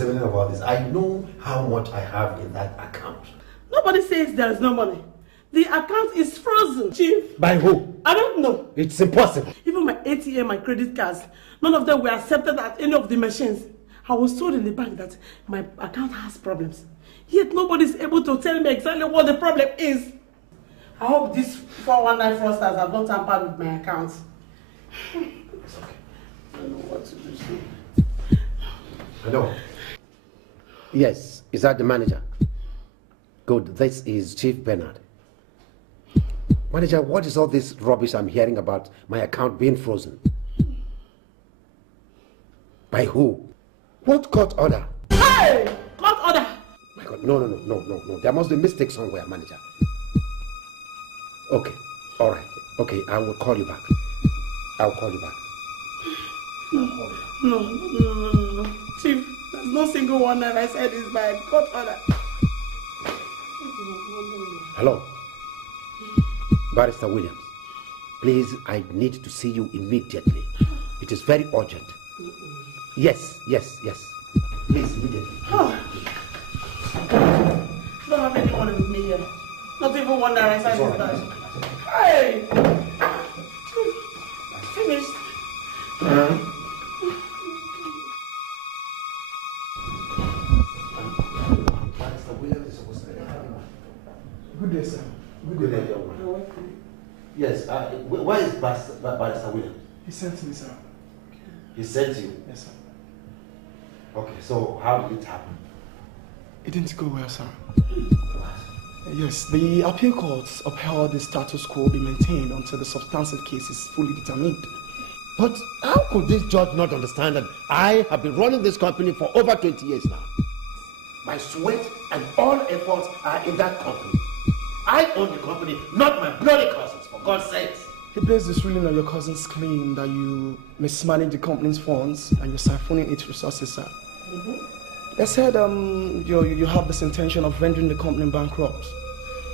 About this. I know how much I have in that account. Nobody says there is no money. The account is frozen, Chief. By who? I don't know. It's impossible. Even my ATM, my credit cards, none of them were accepted at any of the machines. I was told in the bank that my account has problems. Yet nobody is able to tell me exactly what the problem is. I hope these 419 fraudsters have not tampered with my account. It's okay. I don't know what to do. Hello. Yes, is that the manager? Good, this is Chief Bernard. Manager, what is all this rubbish I'm hearing about my account being frozen? By who? What court order? Hey! Court order! My God, no. There must be a mistake somewhere, manager. Okay, all right. Okay, I will call you back. I'll call you back. No. Chief, there's no single one that I said is by Godfather. Hello? Barrister Williams, please, I need to see you immediately. It is very urgent. Yes. Please, immediately. Don't have anyone with me here. Not even one that I said is bad. Hey! Finished. Good day, sir. Good day, young man. Yes, where is Barrister Williams? He sent me, sir. He sent you? Yes, sir. Okay, so how did it happen? It didn't go well, sir. Yes, the appeal courts upheld the status quo be maintained until the substantive case is fully determined. But how could this judge not understand that I have been running this company for over 20 years now? My sweat and all efforts are in that company. I own the company, not my bloody cousins, for God's sake. He based this ruling on your cousin's claim that you mismanage the company's funds and you're siphoning its resources, sir. They said you have this intention of rendering the company bankrupt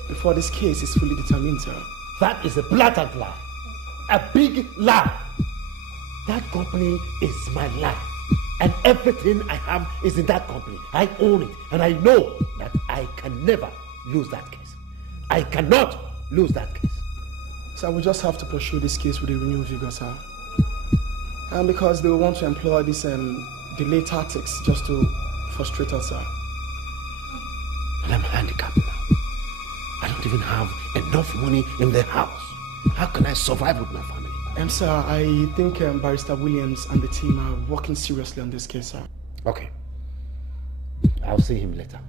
before this case is fully determined, sir. That is a blatant lie. A big lie. That company is my life. And everything I have is in that company. I own it. And I know that I can never lose that case. I cannot lose that case. So we just have to pursue this case with a renewed vigor, sir. And because they will want to employ these delay tactics just to frustrate us, sir. And I'm handicapped now. I don't even have enough money in the house. How can I survive with my family? Sir, I think Barrister Williams and the team are working seriously on this case, sir. Okay. I'll see him later.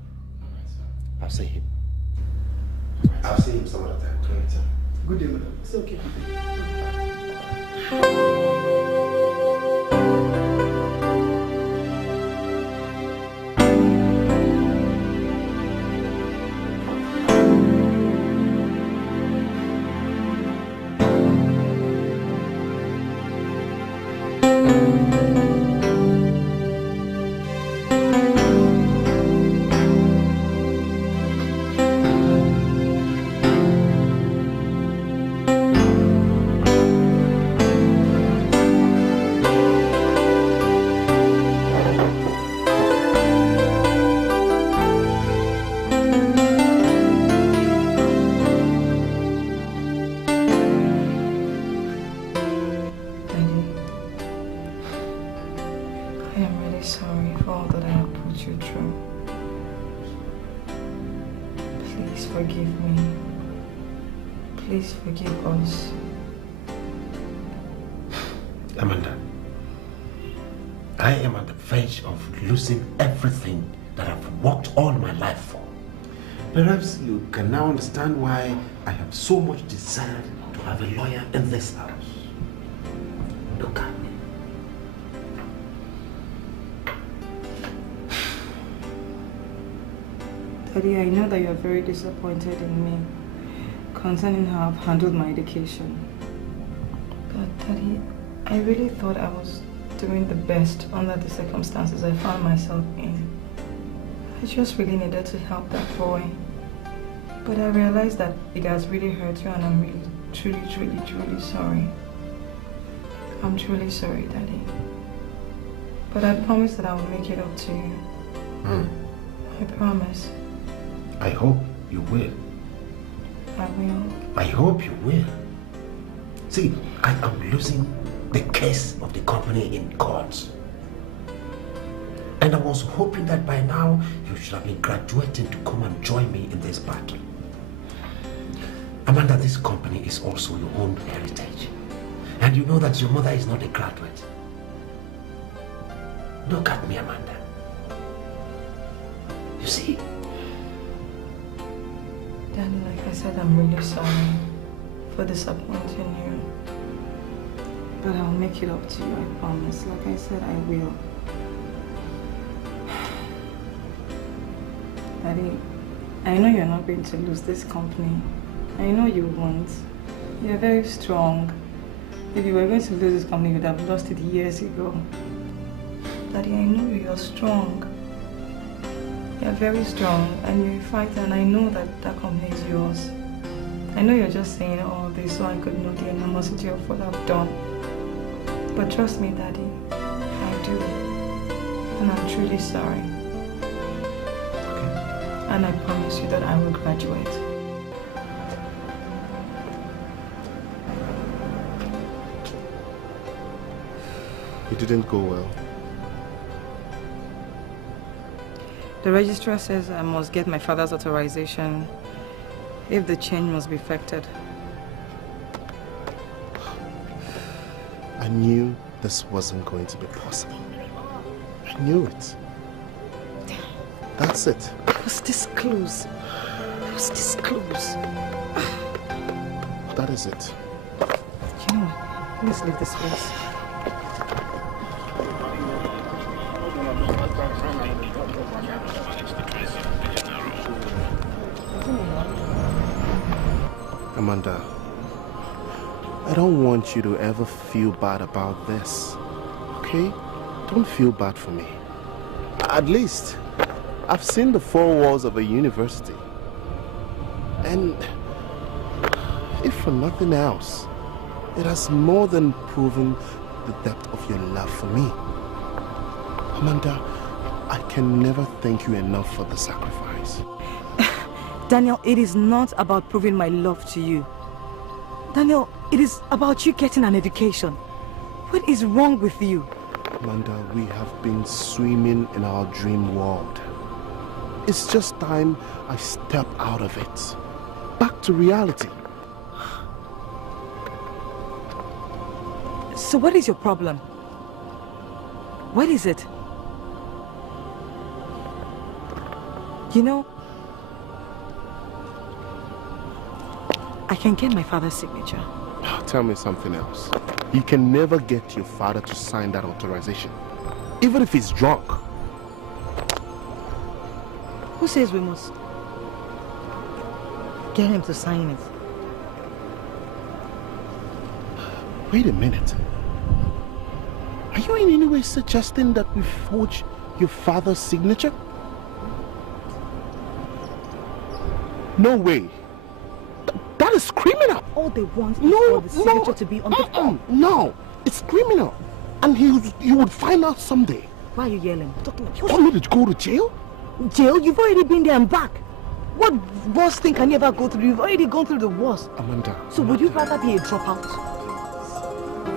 I'll see him. I'll see him some other time. Great, sir. Good day, madam. It's okay. Losing everything that I've worked all my life for. Perhaps you can now understand why I have so much desire to have a lawyer in this house. Look at me. Daddy, I know that you're very disappointed in me concerning how I've handled my education. But Daddy, I really thought I was doing the best under the circumstances I found myself in. I just really needed to help that boy. But I realized that it has really hurt you and I'm really, truly sorry. I'm truly sorry, Daddy. But I promise that I will make it up to you. I promise. I hope you will. I will. I hope you will. See, I am losing the case of the company in courts. And I was hoping that by now you should have been graduating to come and join me in this battle. Amanda, this company is also your own heritage. And you know that your mother is not a graduate. Look at me, Amanda. You see? Daddy, like I said, I'm really sorry for disappointing you. But I'll make it up to you, I promise. Like I said, I will. Daddy, I know you're not going to lose this company. I know you won't. You're very strong. If you were going to lose this company, you would have lost it years ago. Daddy, I know you're strong. You're very strong and you're a fighter, and I know that that company is yours. I know you're just saying all this so I could know the animosity of what I've done. But trust me, Daddy, I do. And I'm truly sorry. Okay. And I promise you that I will graduate. It didn't go well. The registrar says I must get my father's authorization if the change must be effected. I knew this wasn't going to be possible. I knew it. That's it. I was this close. I was this close. That is it. You know what? Let's leave this place. Amanda, I don't want you to ever feel bad about this, okay? Don't feel bad for me. At least, I've seen the four walls of a university. And if for nothing else, it has more than proven the depth of your love for me. Amanda, I can never thank you enough for the sacrifice. Daniel, it is not about proving my love to you. Daniel, it is about you getting an education. What is wrong with you? Amanda, we have been swimming in our dream world. It's just time I step out of it. Back to reality. So what is your problem? What is it? You know, I can get my father's signature. Tell me something else. You can never get your father to sign that authorization, even if he's drunk. Who says we must get him to sign it? Wait a minute. Are you in any way suggesting that we forge your father's signature? No way. That is criminal. All they want is for the signature to be on the form. No, it's criminal. And he would find out someday. Why are you yelling? You want me to go to jail? Jail? You've already been there and back. What worst thing can you ever go through? You've already gone through the worst. Amanda. So would you rather be a dropout?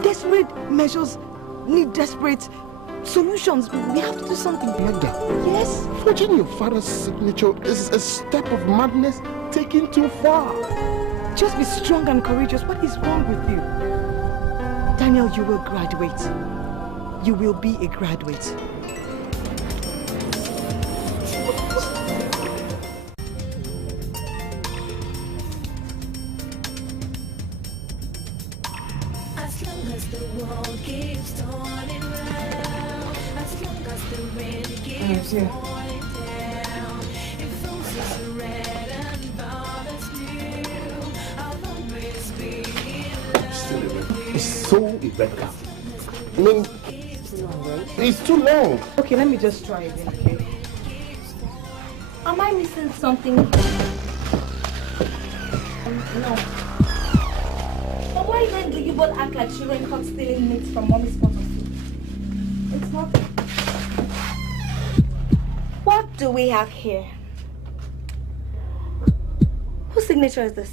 Desperate measures need desperate solutions. We have to do something. Amanda. Yes? Forging your father's signature is a step of madness taken too far. Just be strong and courageous. What is wrong with you? Daniel, you will graduate. You will be a graduate. As long as the world keeps turning round, as long as the rain keeps falling down, if roses are red and violets blue, I'll always be in love. It's so irregular. I mean, it's too long. Okay, let me just try again, okay? Am I missing something? No. But why then do you both act like children caught stealing meat from mommy's pot of food? It's nothing. What do we have here? Whose signature is this?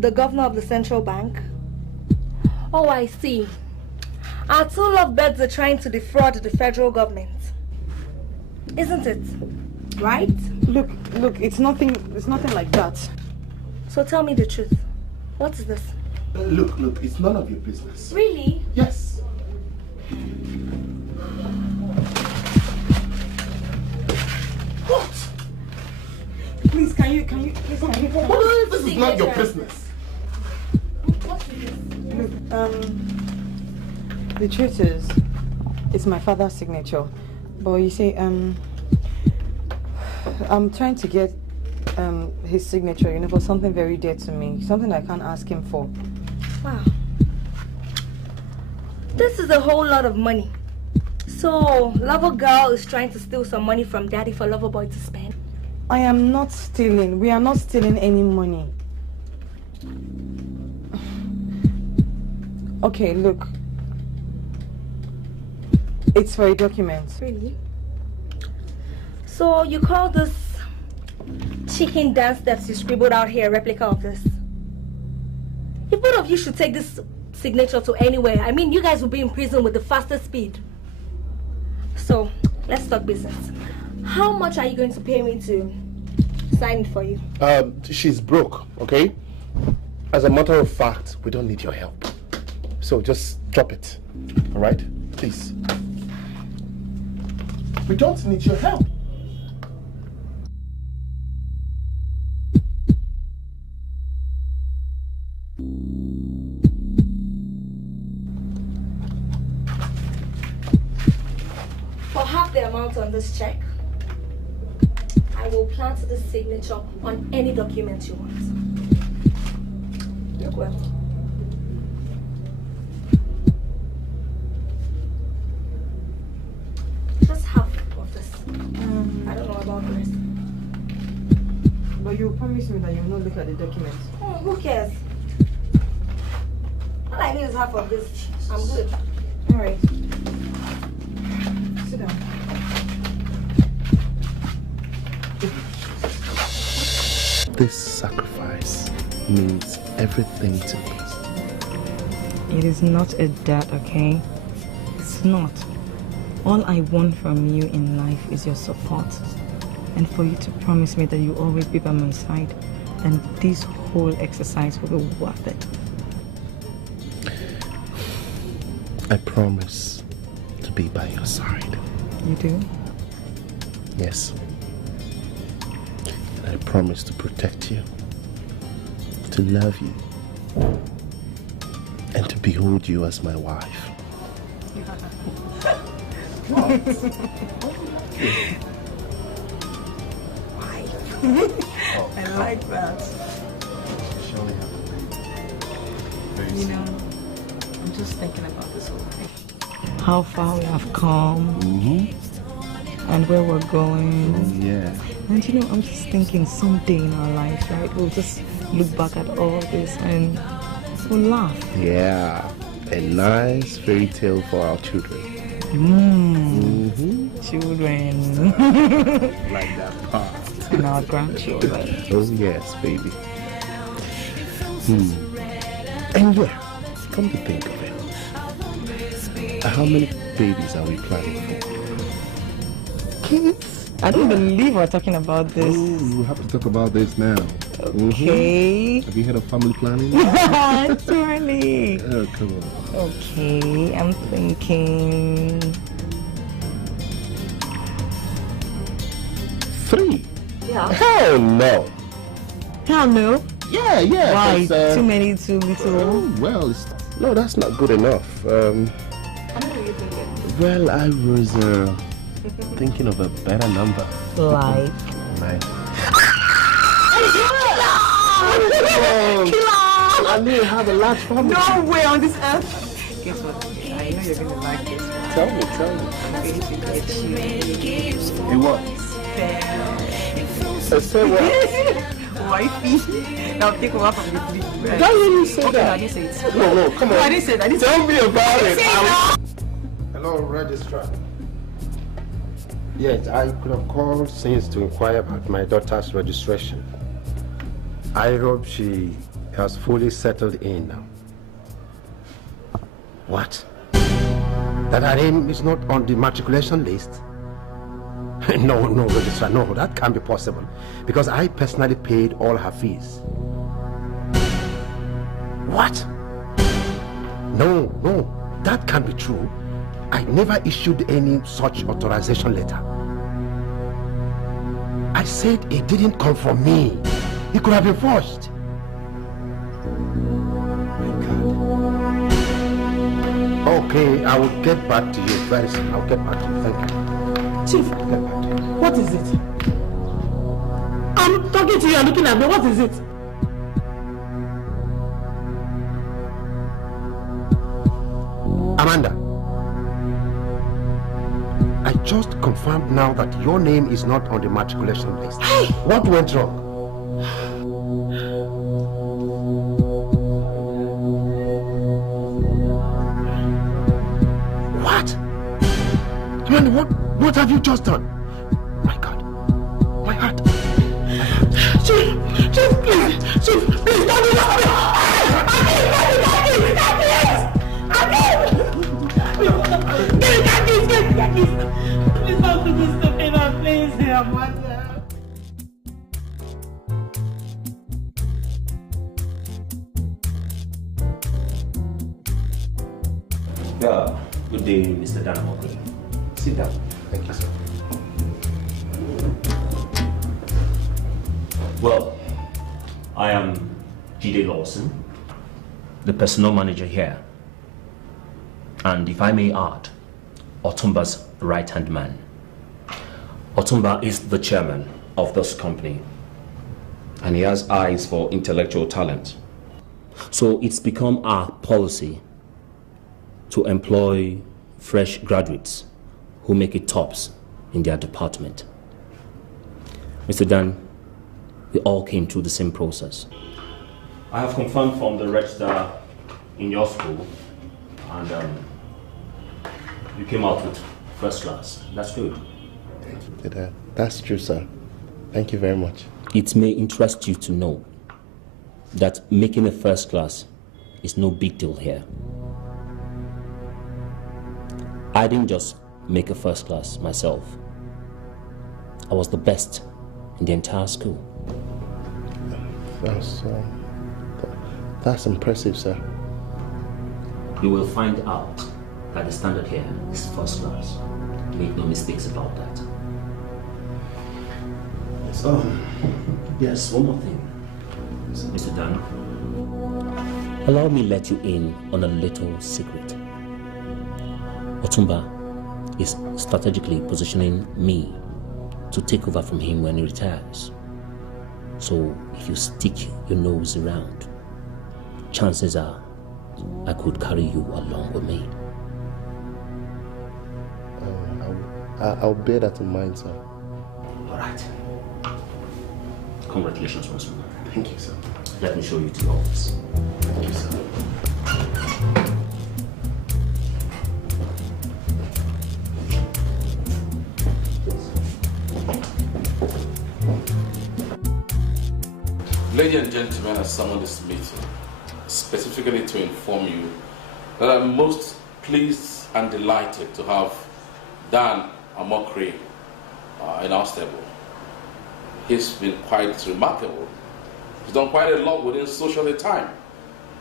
The governor of the central bank. Oh, I see. Our two lovebirds are trying to defraud the federal government. Isn't it? Right? Look, it's nothing like that. So tell me the truth. What is this? Look, it's none of your business. Really? Yes. What? Please, can you? What? This is not your business. What's this? The truth is, it's my father's signature. But you see, I'm trying to get his signature, you know, for something very dear to me. Something I can't ask him for. Wow. This is a whole lot of money. So, lover girl is trying to steal some money from daddy for lover boy to spend? I am not stealing. We are not stealing any money. Okay, look. It's for a document. Really? So, you call this chicken dance steps you scribbled out here a replica of this? If both of you should take this signature to anywhere, I mean, you guys will be in prison with the fastest speed. So, let's talk business. How much are you going to pay me to sign it for you? She's broke, okay? As a matter of fact, we don't need your help. So just drop it, all right? Please. We don't need your help. For half the amount on this check, I will plant the signature on any document you want. Look well. Just half of this. I don't know about the rest. But you promise me that you will not look at the document. Oh, who cares? All I need is half of this. I'm good. All right. Sit down. This sacrifice means everything to me. It is not a debt, okay? It's not. All I want from you in life is your support. And for you to promise me that you always be by my side, and this whole exercise will be worth it. I promise to be by your side. You do? Yes. And I promise to protect you, to love you, and to behold you as my wife. I like that. You know, I'm just thinking about this whole thing. How far we have come, and where we're going. Yeah. And you know, I'm just thinking someday in our life, right, we'll just look back at all this and we'll laugh. Yeah. A nice fairy tale for our children. Children. Like that part. And our grandchildren. Oh yes, baby. And yeah, come to think of it, how many babies are we planning for? Kids? I don't believe we're talking about this. Oh, we have to talk about this now. Okay. Have you heard of family planning? It's too early. Oh, come on. Okay, I'm thinking 3. Yeah. Hell no. Hell no. Yeah. Why? Too many, too little. Oh, well, no, that's not good enough. What are you thinking? Well, I was thinking of a better number. Like? 9. Killer! I knew you have a large family. No way on this earth. Guess what? I know you're gonna like this. Tell me. I'm going to get you Hey, what? Say what? wifey. Now take over from the sleep. Why didn't you say that? that? I didn't say it. No, come on. I didn't say that. Tell me about it. Hello, Registrar. Yes, I could have called since to inquire about my daughter's registration. I hope she has fully settled in now. What? That her name is not on the matriculation list? No, Registrar, no, that can't be possible. Because I personally paid all her fees. What? No, that can't be true. I never issued any such authorization letter. I said it didn't come from me. It could have been forged. My God. Okay, I will get back to you very soon. I'll get back to you. Thank you. Chief, what is it? I'm talking to you and looking at me. What is it? Amanda, I just confirmed now that your name is not on the matriculation list. Hey! What went wrong? What? Amanda, what have you just done? My God. My heart. Chief, please, don't do that. Please don't do this to me now, please, Amanda. Yeah, good day, Mr. Danamokri. Sit down. Thank you, sir. Well, I am Jide Lawson, the personnel manager here. And if I may add, Otumba's right-hand man. Otumba is the chairman of this company, and he has eyes for intellectual talent. So it's become our policy to employ fresh graduates who make it tops in their department. Mr. Dan, we all came through the same process. I have confirmed from the registrar in your school, and you came out with first class. That's good. Thank you. That's true, sir. Thank you very much. It may interest you to know that making a first class is no big deal here. I didn't just make a first class myself. I was the best in the entire school. That's impressive, sir. You will find out that the standard here is first class. Make no mistakes about that. Yes, one more thing. Mr. Dan, allow me let you in on a little secret. Otumba is strategically positioning me to take over from him when he retires. So if you stick your nose around, chances are I could carry you along with me. I'll bear that in mind, sir. All right. Congratulations once more. Thank you, sir. Let me show you to your office. Thank you, sir. Ladies and gentlemen, I summoned this meeting specifically to inform you that I'm most pleased and delighted to have Dan Amokri in our stable. He's been quite remarkable. He's done quite a lot within social time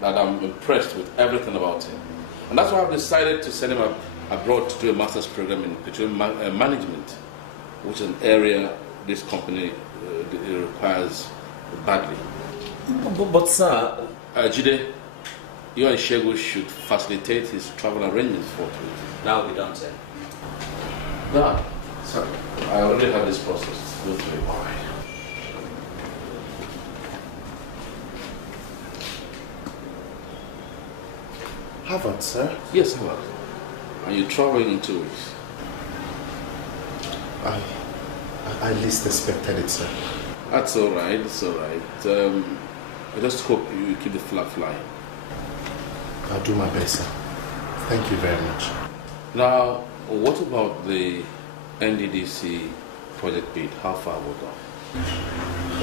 that I'm impressed with everything about him. And that's why I've decided to send him abroad to do a master's program in petroleum management, which is an area this company requires badly. But sir... Jide, you and Shegu should facilitate his travel arrangements for you. That will be done, sir. No, sorry. I already have this process. Go through it. All right. Harvard, sir? Yes, Harvard. And you're traveling in 2 weeks. I least expected it, sir. That's all right. It's all right. I just hope you keep the flag flying. I'll do my best, sir. Thank you very much. Now, what about the NDDC project bid? How far have we gone?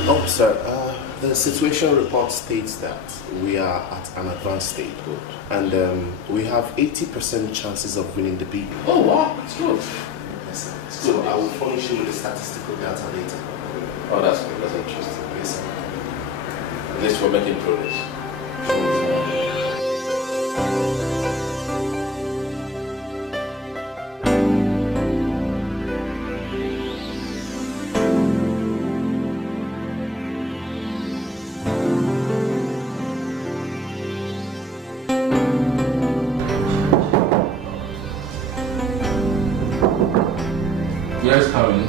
Oh, sir, the situation report states that we are at an advanced stage. Good. And we have 80% chances of winning the bid. Oh, wow, that's good. Yes, sir. So I will furnish you with the statistical data later. Oh, that's good. That's interesting. Yes, sir. At least we're making progress. Yes, coming.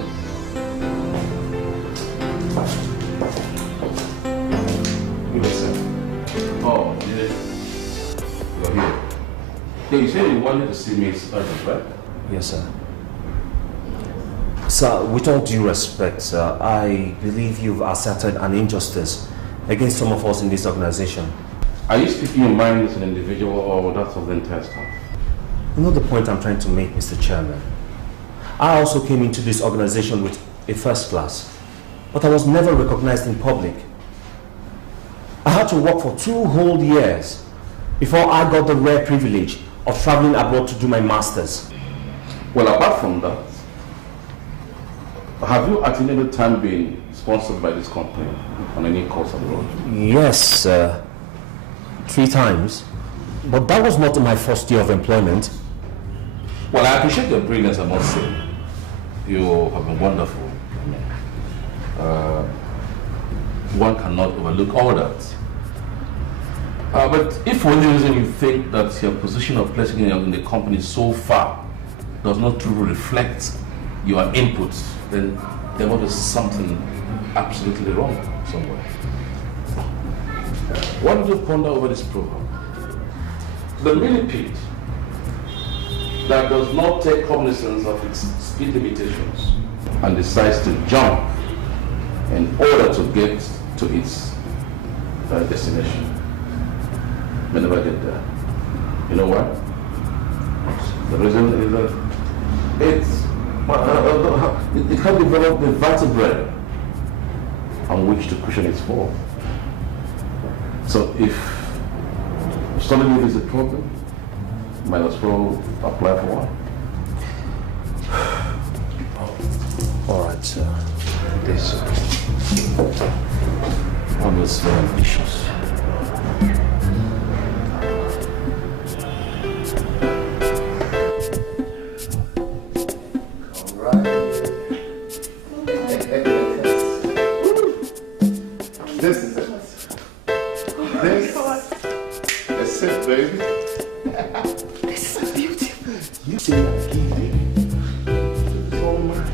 Yeah, you said you wanted to see me, it's urgent, right? Yes, sir. Sir, with all due respect, sir, I believe you've asserted an injustice against some of us in this organization. Are you speaking your mind as an individual or that of the entire staff? You know the point I'm trying to make, Mr. Chairman. I also came into this organization with a first class, but I was never recognized in public. I had to work for 2 whole years before I got the rare privilege of traveling abroad to do my master's. Well, apart from that, have you at any time been sponsored by this company on any course abroad? Yes, 3 times. But that was not my first year of employment. Well, I appreciate your brilliance, I must say. You have been wonderful. One cannot overlook all that. But if for any reason you think that your position of placing you in the company so far does not truly reflect your inputs, then there must be something absolutely wrong somewhere. Why don't you ponder over this program? The millipede that does not take cognizance of its speed limitations and decides to jump in order to get to its destination may never get there. You know why? The reason is that it can't develop the vertebrae on which to cushion its fall. So if studying it is a problem, might as well apply for one. All right, sir. This one was very ambitious. This is it. This is it, baby. This is beautiful. You see that key, baby? It's all mine.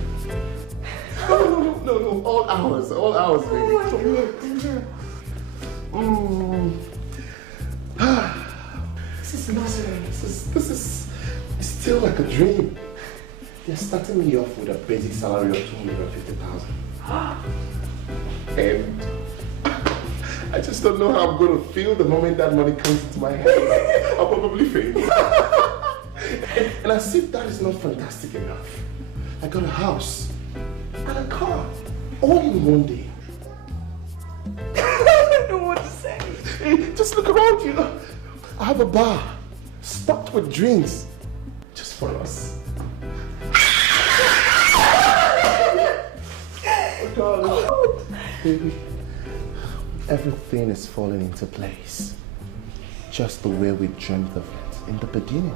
No. All hours, baby. Come here. This is nursery. This is still like a dream. They're starting me off with a basic salary of 250,000. And I just don't know how I'm going to feel the moment that money comes into my head. I'll probably faint. And I see that is not fantastic enough. I got a house and a car all in one day. I don't know what to say. Hey, just look around you. I have a bar stocked with drinks just for us. Oh, darling. Baby, everything is falling into place. Just the way we dreamt of it in the beginning.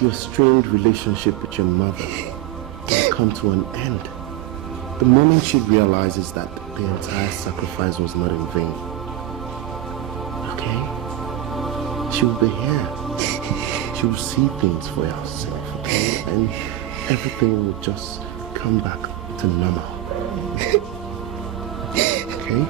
Your strained relationship with your mother will come to an end the moment she realizes that the entire sacrifice was not in vain. Okay? She will be here. She will see things for herself, okay? And everything will just come back to normal. Okay?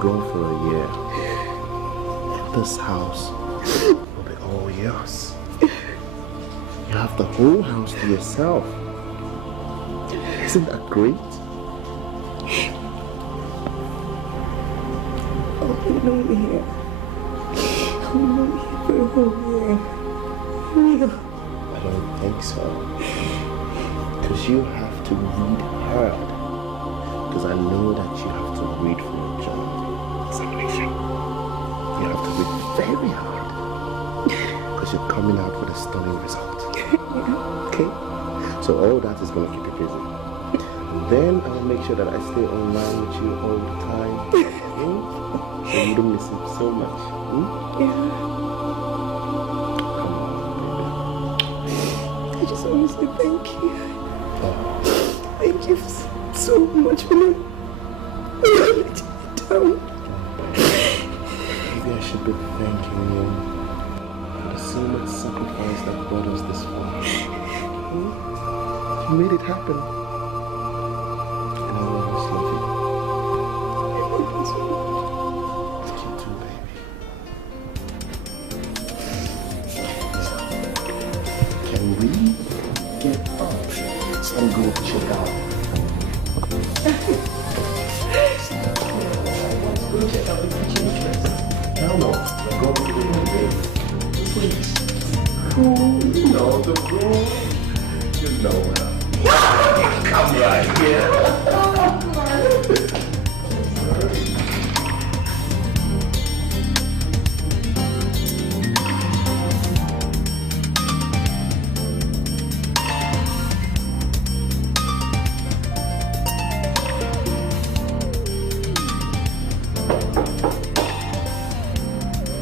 Gone for a year. And this house will be all yours. You have the whole house to yourself. Isn't that great? I'll be lonely here. I'll be lonely here for a whole year. Real. I don't think so. Because you have to read hard. Because I know that you have to read for a job examination. You have to read very hard. Because you're coming out with a stunning result. Okay? So all that is going to keep you busy. Then I'll make sure that I stay online with you all the time. So you don't miss it so much. Yeah. I just want to say thank you. Thank you so much for not letting me down. Maybe I should be thanking you for so much sacrifice that brought us this far. You made it happen. And I always love you. You too, baby. Can we get up and go check out? Go check out the kitchen first. Hell no, we're going to the room. Please. Cool, you know the room. You know her. Come right here.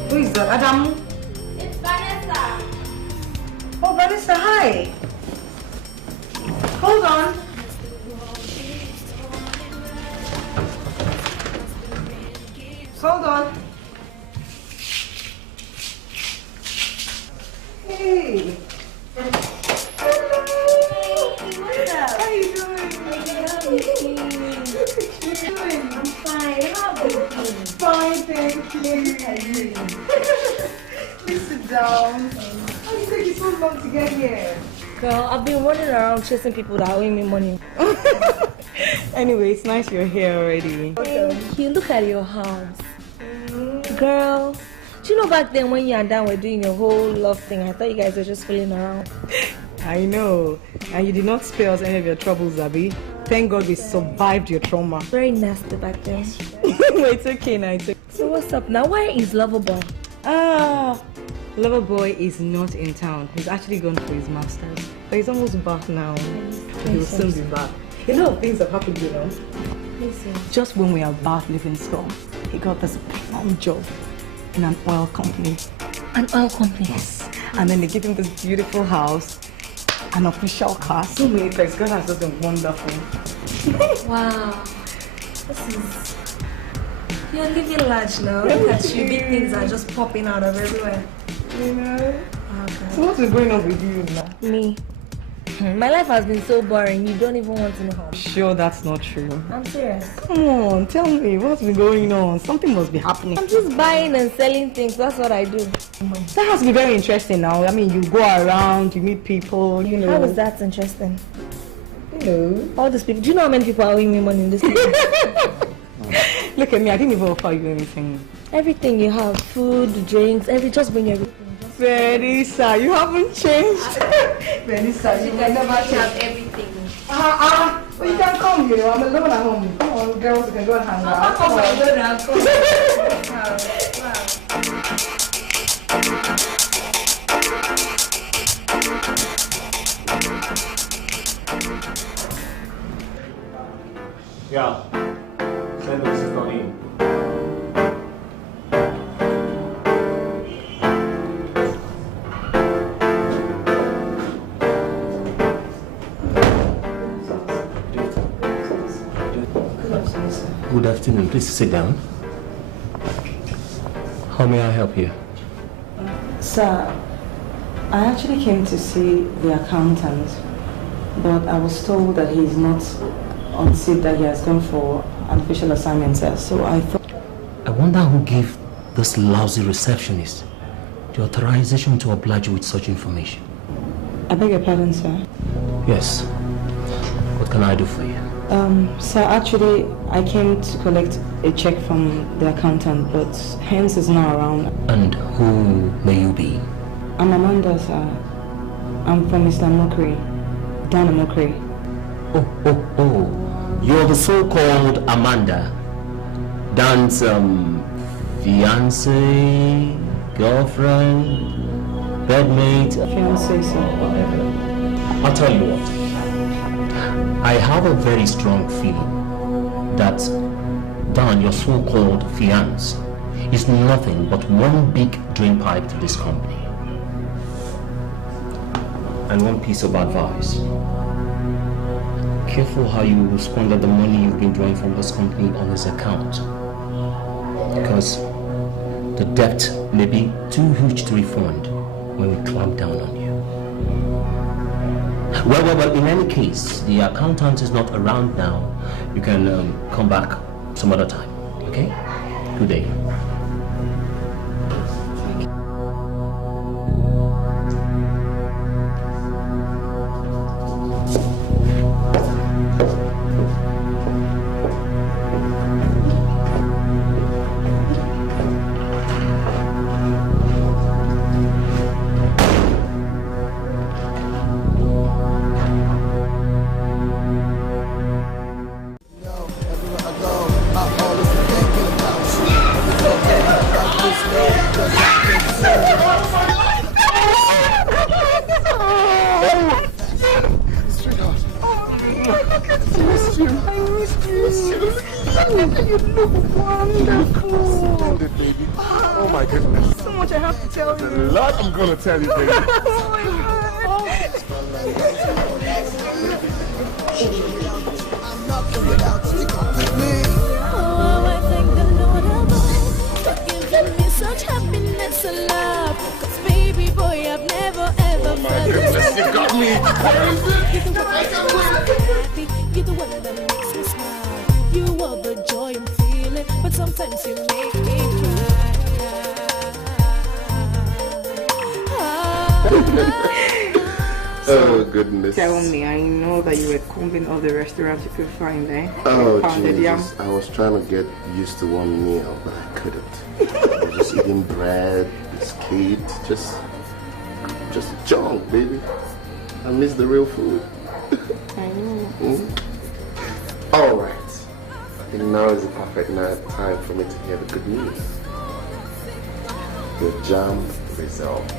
Who is that? Adam? It's Vanessa. Oh, Vanessa, hi. Hold on. Hold on. Hey. How you doing? I'm fine. How are you? Fine, thank you. Please sit down. How did it take you so long to get here? Girl, I've been running around chasing people that owe me money. Anyway, it's nice you're here already. Thank you. Look at your house. Girl, do you know back then when you and Dan were doing your whole love thing, I thought you guys were just fooling around. I know. And you did not spare us any of your troubles, Abby. Thank God we survived your trauma. Very nasty back then. It's okay now. It's okay. So what's up now? Where is Loverboy? Loverboy is not in town. He's actually gone for his master's. But he's almost back now. He will soon be back. A lot of things have happened, you know. Listen. Just when we are about leaving school, he got this plum job in an oil company. An oil company? Yes. And then they give him this beautiful house, an official car, so many things. God has just been wonderful. Wow. This is... You're living large now. Look at you. Big things are just popping out of everywhere. You know? Okay. So what is going on with you now? Me. My life has been so boring. You don't even want to know how. Sure, that's not true. I'm serious. Come on, tell me what's been going on. Something must be happening. I'm just buying and selling things. That's what I do. That has to be very interesting now. I mean, you go around, you meet people, you know. How is that interesting? You know. All these people. Do you know how many people are owing me money in this city? Look at me. I didn't even offer you anything. Everything you have. Food, drinks, just bring everything. Vanessa, you haven't changed. Vanessa, you can never have everything. Well, you can come, you know. I'm alone at home. Come on, girls, you can go and hang out. Come on, come Yeah. Send the sister in. Good afternoon. Please sit down. How may I help you? Sir, I actually came to see the accountant, but I was told that he's not on seat, that he has gone for an official assignment, sir. So I thought... I wonder who gave this lousy receptionist the authorization to oblige you with such information. I beg your pardon, sir. Yes. What can I do for you? Sir, actually, I came to collect a check from the accountant, but hence is not around. And who may you be? I'm Amanda, sir. I'm from Mr. Mokri, Dan Mokri. Oh. You're the so-called Amanda. Dan's, fiancé, girlfriend, bedmate? Fiancé, sir. Whatever. I'll tell you what. I have a very strong feeling that Dan, your so-called fiancé, is nothing but one big drain pipe to this company. And one piece of advice. Careful how you squander the money you've been drawing from this company on his account. Because the debt may be too huge to refund when we clamp down on you. Well, in any case, the accountant is not around now. You can come back some other time, okay? Good day. Tell you, baby. Such happiness and love, 'cause baby boy, I've never ever felt goodness, you got me. You're the one that makes me smile. You are the joy I'm feeling, but sometimes you make me cry. Oh goodness. Tell me, I know that you were combing all the restaurants you could find there. Oh Jesus, I was trying to get used to one meal, but I couldn't. I was just eating bread, biscuit, just junk, baby. I miss the real food. I know. All right. I think now is the perfect time for me to hear the good news. The jam result.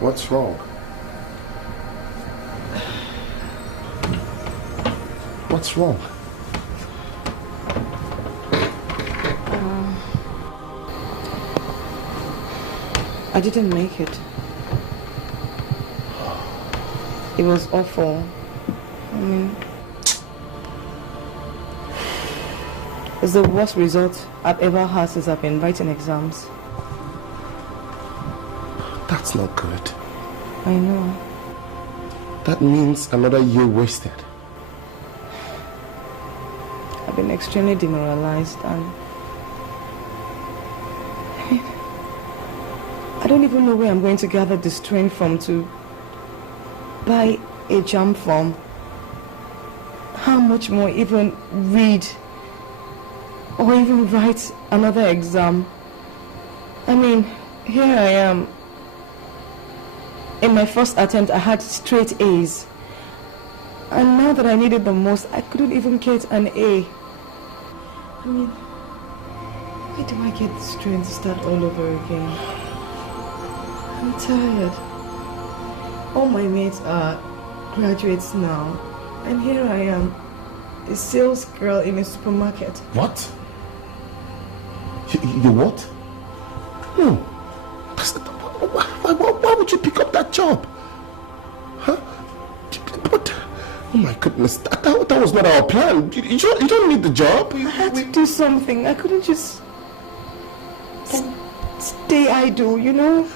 What's wrong? What's wrong? I didn't make it. It was awful. I mean, it's the worst result I've ever had since I've been writing exams. That's not good. I know. That means another year wasted. I've been extremely demoralized and I don't even know where I'm going to gather the strength from to buy a jam form. How much more even read or even write another exam? I mean, here I am. In my first attempt, I had straight A's. And now that I need it the most, I couldn't even get an A. I mean, where do I get the strength to start all over again? I'm tired. All my mates are graduates now. And here I am, a sales girl in a supermarket. What? You what? No. Why would you pick up that job? Huh? But, oh my goodness, that was not our plan. You don't need the job. I had to do something. I couldn't just stay idle, you know?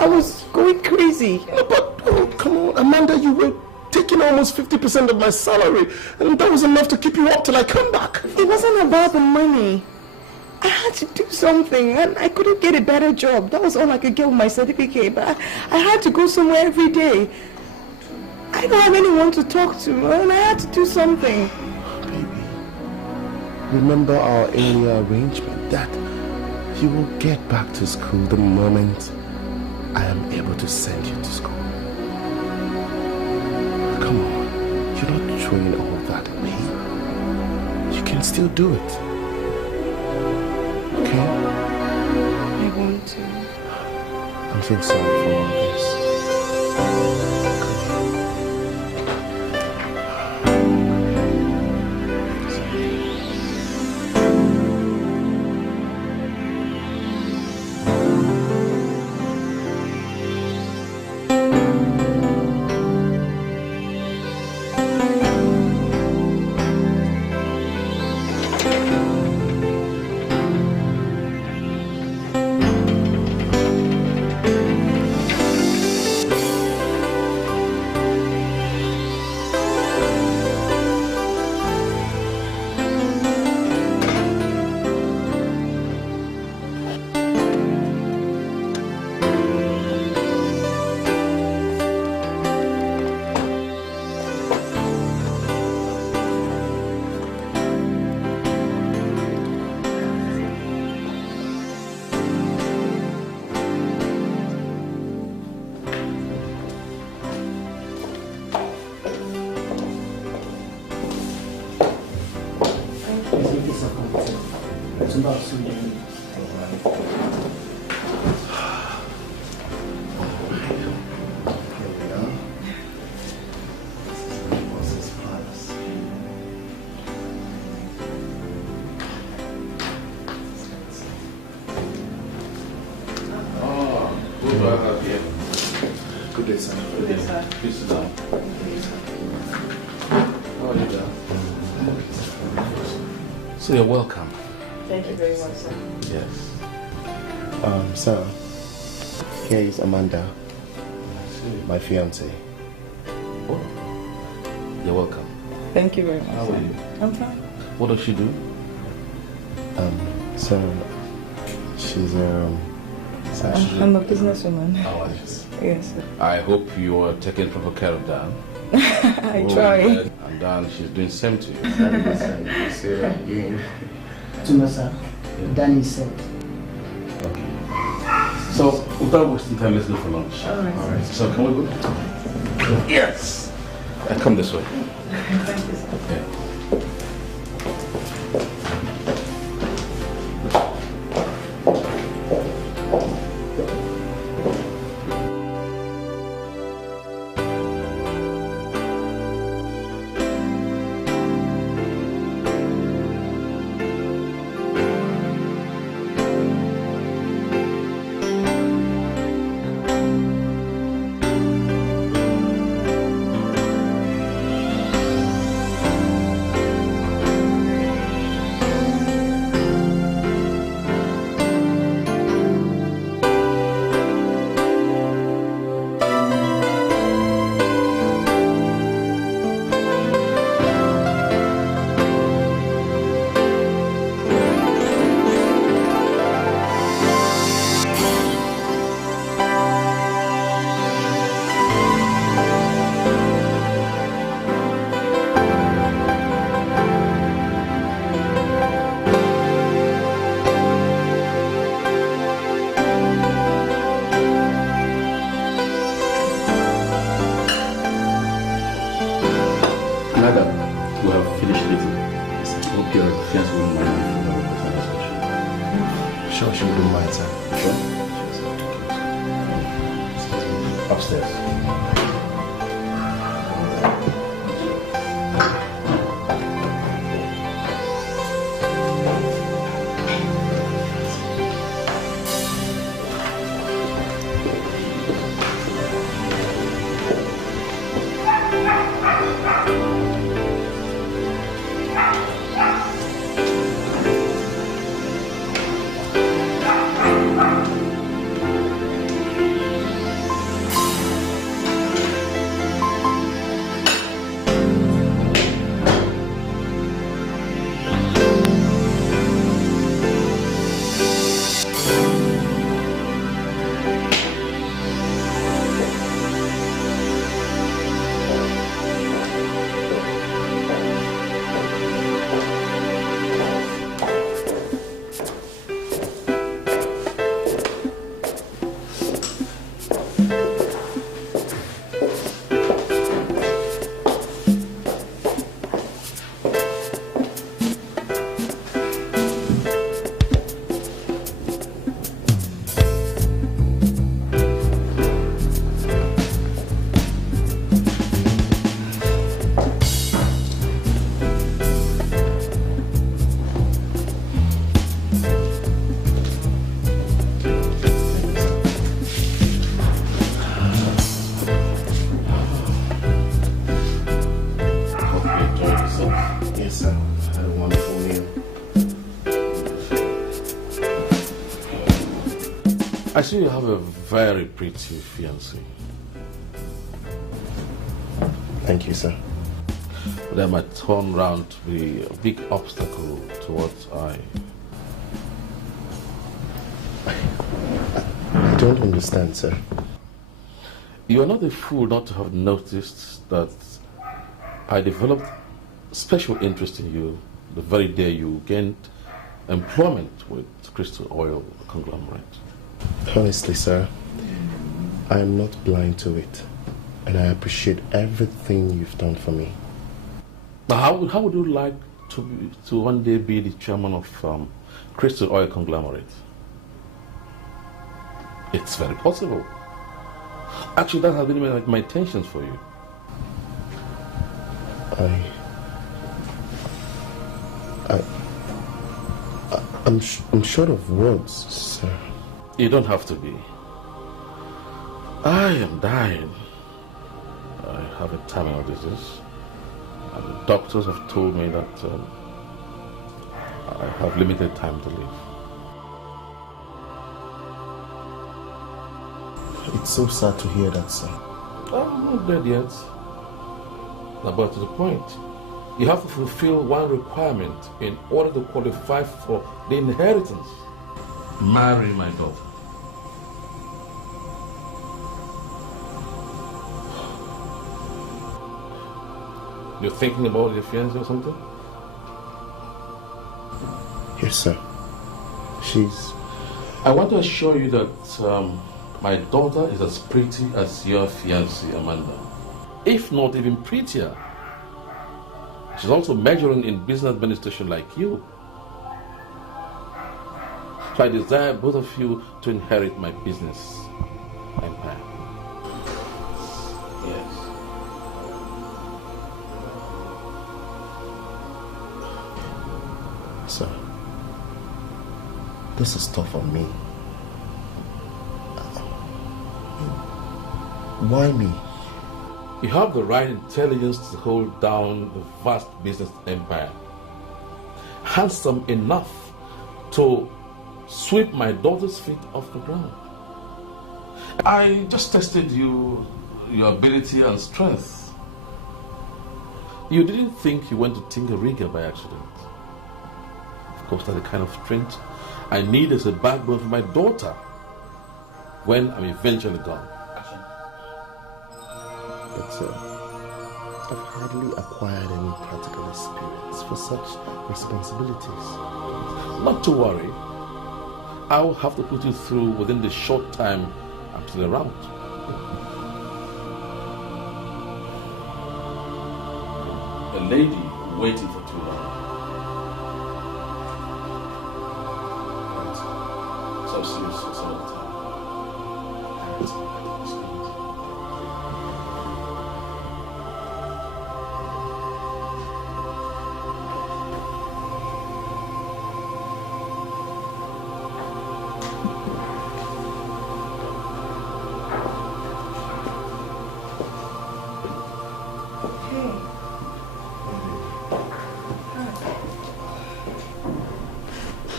I was going crazy. No, but, oh, come on, Amanda, you were taking almost 50% of my salary, and that was enough to keep you up till I come back. It wasn't about the money. I had to do something, and I couldn't get a better job. That was all I could get with my certificate, but I had to go somewhere every day. I don't have anyone to talk to, and I had to do something. Baby, remember our earlier arrangement that you will get back to school the moment I am able to send you to school. Come on, you're not throwing all that away. You can still do it. Okay? I want to. I'm so sorry for all this. Good day, sir. Good day, sir. Please sit down. How are you doing? So you're welcome. Thank you very much, sir. Yes. Sir, here is Amanda, my fiancé. Oh, you're welcome. Thank you very much. How are you? I'm fine. What does she do? Sir, she's I'm a businesswoman. Oh, yes. Yes, sir. I hope you are taking proper care of Dan. I try. And Dan, she's doing the same to you. Sir, Dan is set. Okay. So, without wasting time, let's go for lunch. All right. So, can we go? Yes! Come this way. Thank you, sir. Yeah. Nadia, we have finished eating. I hope your fiancé wouldn't mind if you have a personal session. Sure, she wouldn't mind, sir. Sure? Upstairs. I see you have a very pretty fiancé. Thank you, sir. But that might turn around to be a big obstacle to what I don't understand, sir. You are not a fool not to have noticed that I developed special interest in you the very day you gained employment with Crystal Oil Conglomerate. Honestly, sir, I am not blind to it, and I appreciate everything you've done for me. Now, how would you like to one day be the chairman of Crystal Oil Conglomerate? It's very possible. Actually, that has been my intentions for you. I'm short of words, sir. You don't have to be. I am dying. I have a terminal disease. And the doctors have told me that I have limited time to live. It's so sad to hear that, sir. I'm not dead yet. But to the point, you have to fulfill one requirement in order to qualify for the inheritance. Marry my daughter. You're thinking about your fiancé or something? Yes, sir. I want to assure you that my daughter is as pretty as your fiancé, Amanda. If not even prettier. She's also majoring in business administration like you. So I desire both of you to inherit my business empire. Yes. Sir, this is tough on me. Why me? You have the right intelligence to hold down the vast business empire. Handsome enough to sweep my daughter's feet off the ground. I just tested your ability and strength. You didn't think you went to Tinga-Riga by accident. Of course, that's the kind of strength I need as a backbone for my daughter when I'm eventually gone. But I've hardly acquired any practical experience for such responsibilities. Not to worry. I'll have to put you through within the short time I'm still around. A lady waiting for too long. Right. So I'll see you some other time.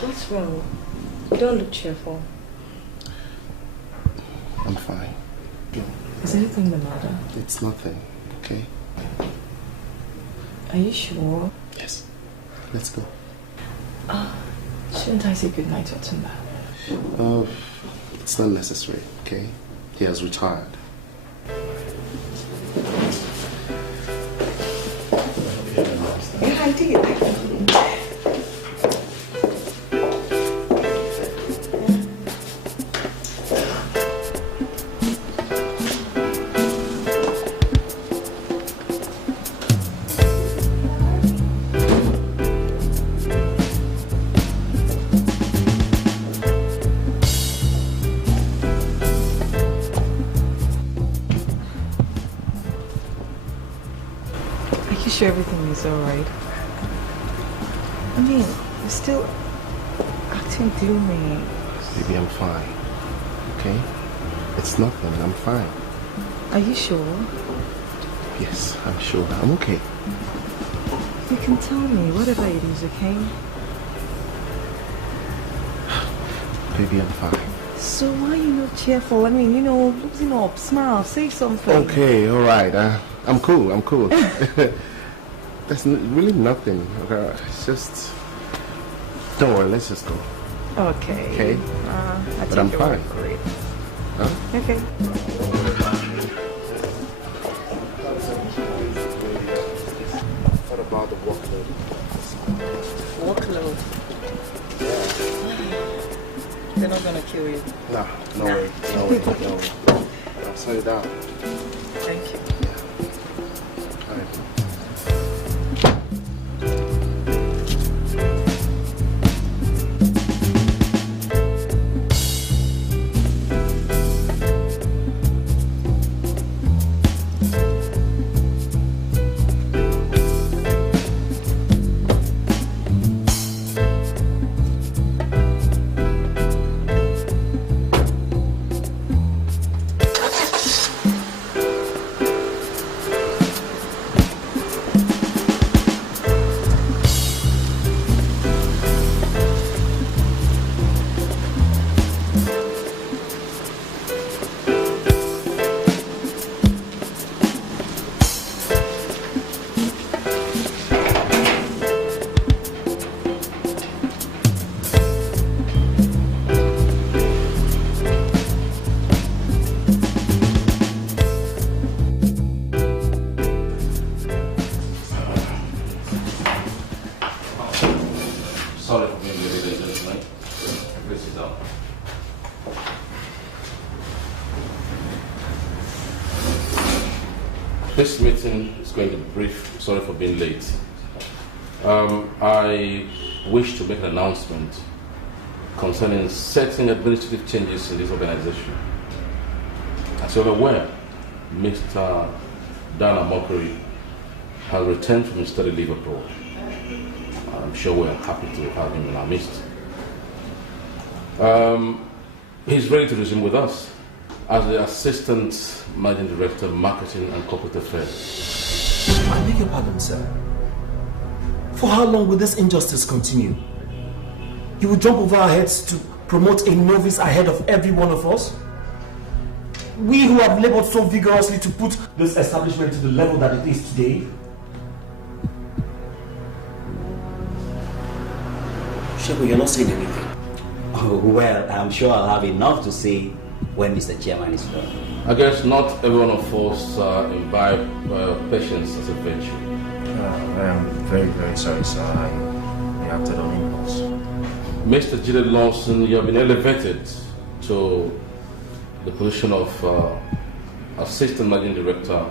What's wrong? You don't look cheerful. I'm fine. Is anything the matter? It's nothing, okay? Are you sure? Yes. Let's go. Shouldn't I say goodnight to Otumba? Oh, it's not necessary, okay? He has retired. Yeah, I did. Everything is alright. I mean, you're still acting gloomy. Baby, I'm fine. Okay? It's nothing. I'm fine. Are you sure? Yes, I'm sure. I'm okay. You can tell me whatever it is, okay? Baby, I'm fine. So why are you not cheerful? I mean, you know, loosen up, smile, say something. Okay, all right. I'm cool. There's really nothing. Okay, it's just... Don't worry, let's just go. Okay. Okay? I But I'm take your fine. word for it. Huh? Okay. What about the workload? Workload? They're not gonna kill you. No way. I'll slow you down. Thank you. All right. This meeting is going to be brief. Sorry for being late. I wish to make an announcement concerning certain administrative changes in this organization. As you're aware, Mr. Dan Amokri has returned from his study leave abroad. I'm sure we're happy to have him in our midst. He's ready to resume with us as the Assistant Managing Director, Marketing and Corporate Affairs. I beg your pardon, sir. For how long will this injustice continue? You will jump over our heads to promote a novice ahead of every one of us? We who have labored so vigorously to put this establishment to the level that it is today? Sheko, you're not saying anything. Oh, well, I'm sure I'll have enough to say when Mr. Chairman is done. I guess not every one of us imbibe patience as a virtue. I am very, very sorry, sir. I acted on impulse. Mr. Jalade Lawson, you have been elevated to the position of Assistant Managing Director,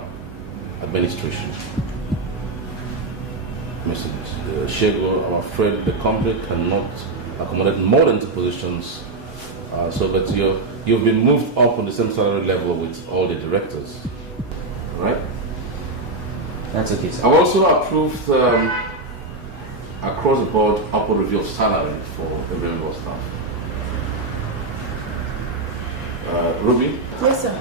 Administration. Mr. Shego, I'm afraid the company cannot accommodate more than 2 positions, so that you've been moved up on the same salary level with all the directors. All right? That's okay, sir. I've also approved across the board upward review of salary for every member of staff. Ruby? Yes, sir.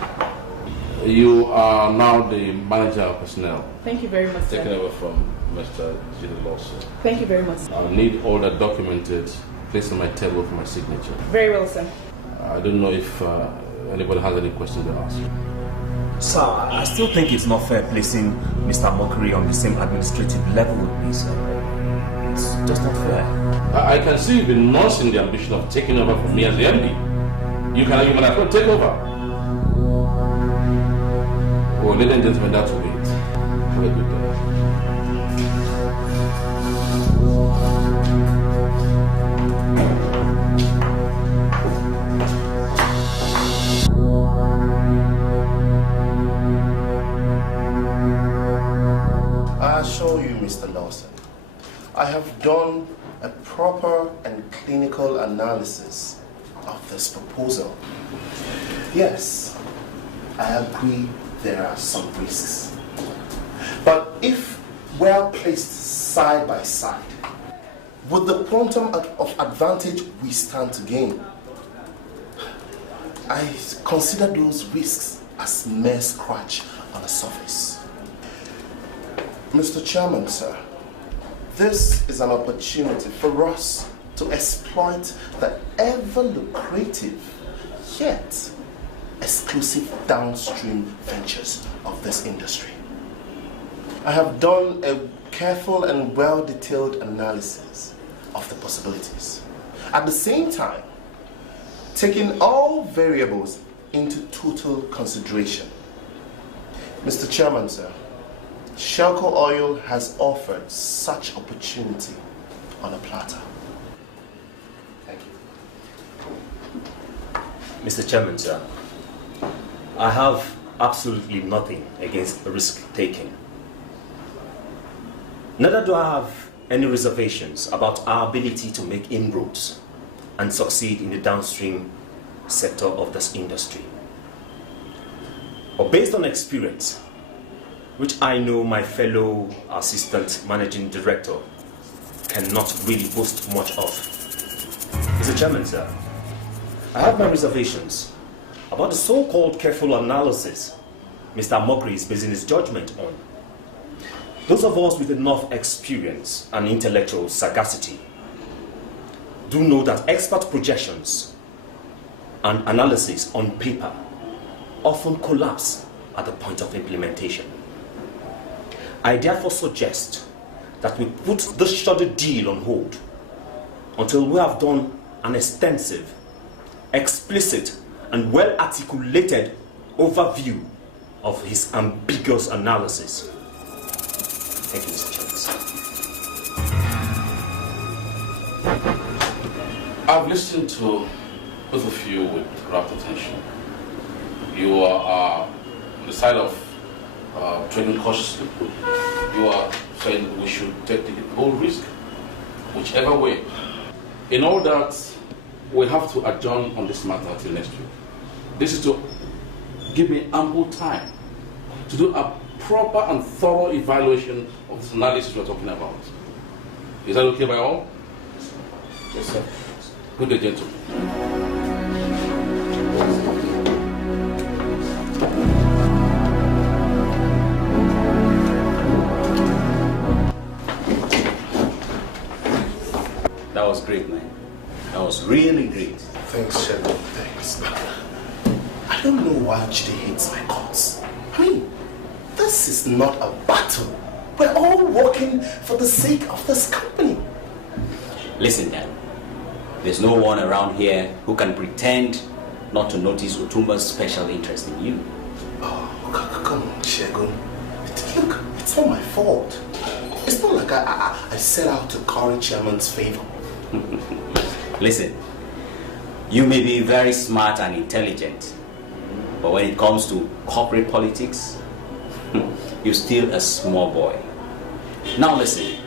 You are now the manager of personnel. Thank you very much, sir. Taking over from Mr. Jalade Lawson. Thank you very much, sir. I need all that documented, placed on my table for my signature. Very well, sir. I don't know if anybody has any questions to ask. Sir, I still think it's not fair placing Mr. Mokri on the same administrative level with me, sir. It's just not fair. I can see you've been nursing the ambition of taking over from me as the MD. You can as well take over. Oh, ladies and gentlemen, that's wait. Have a good day. I assure you, Mr. Lawson, I have done a proper and clinical analysis of this proposal. Yes, I agree there are some risks. But if well placed side by side, with the quantum of advantage we stand to gain, I consider those risks as mere scratch on the surface. Mr. Chairman, sir, this is an opportunity for us to exploit the ever-lucrative yet exclusive downstream ventures of this industry. I have done a careful and well-detailed analysis of the possibilities. At the same time, taking all variables into total consideration. Mr. Chairman, sir, Shelco Oil has offered such opportunity on a platter. Thank you. Mr. Chairman, sir, I have absolutely nothing against risk-taking. Neither do I have any reservations about our ability to make inroads and succeed in the downstream sector of this industry. But based on experience, which I know my fellow assistant managing director cannot really boast much of. Mr. Chairman, sir, I have my reservations about the so-called careful analysis Mr. Mokri is basing his judgment on. Those of us with enough experience and intellectual sagacity do know that expert projections and analysis on paper often collapse at the point of implementation. I therefore suggest that we put this shoddy deal on hold until we have done an extensive, explicit, and well-articulated overview of his ambiguous analysis. Thank you, Mr. Chairman. I've listened to both of you with rapt attention. You are on the side of trading cautiously. You are saying we should take the whole risk, whichever way. In all that, we have to adjourn on this matter till next week. This is to give me ample time to do a proper and thorough evaluation of this analysis we're talking about. Is that okay by all? Yes, sir. Good day, gentlemen. That was great, man. That was really great. Thanks, Sheldon. Thanks. I don't know why Jide hates my guts. I mean, this is not a battle. We're all working for the sake of this company. Listen, Dan. There's no one around here who can pretend not to notice Otumba's special interest in you. Oh, come on, Shegun. Look, it's not my fault. It's not like I set out to curry Chairman's favor. Listen, you may be very smart and intelligent, but when it comes to corporate politics, you're still a small boy. Now listen,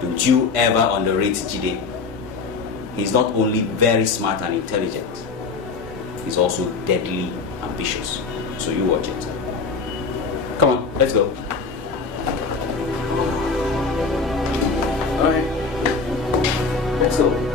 don't you ever underrate Jide. He's not only very smart and intelligent, he's also deadly ambitious. So you watch it. Come on, let's go. All right, let's go.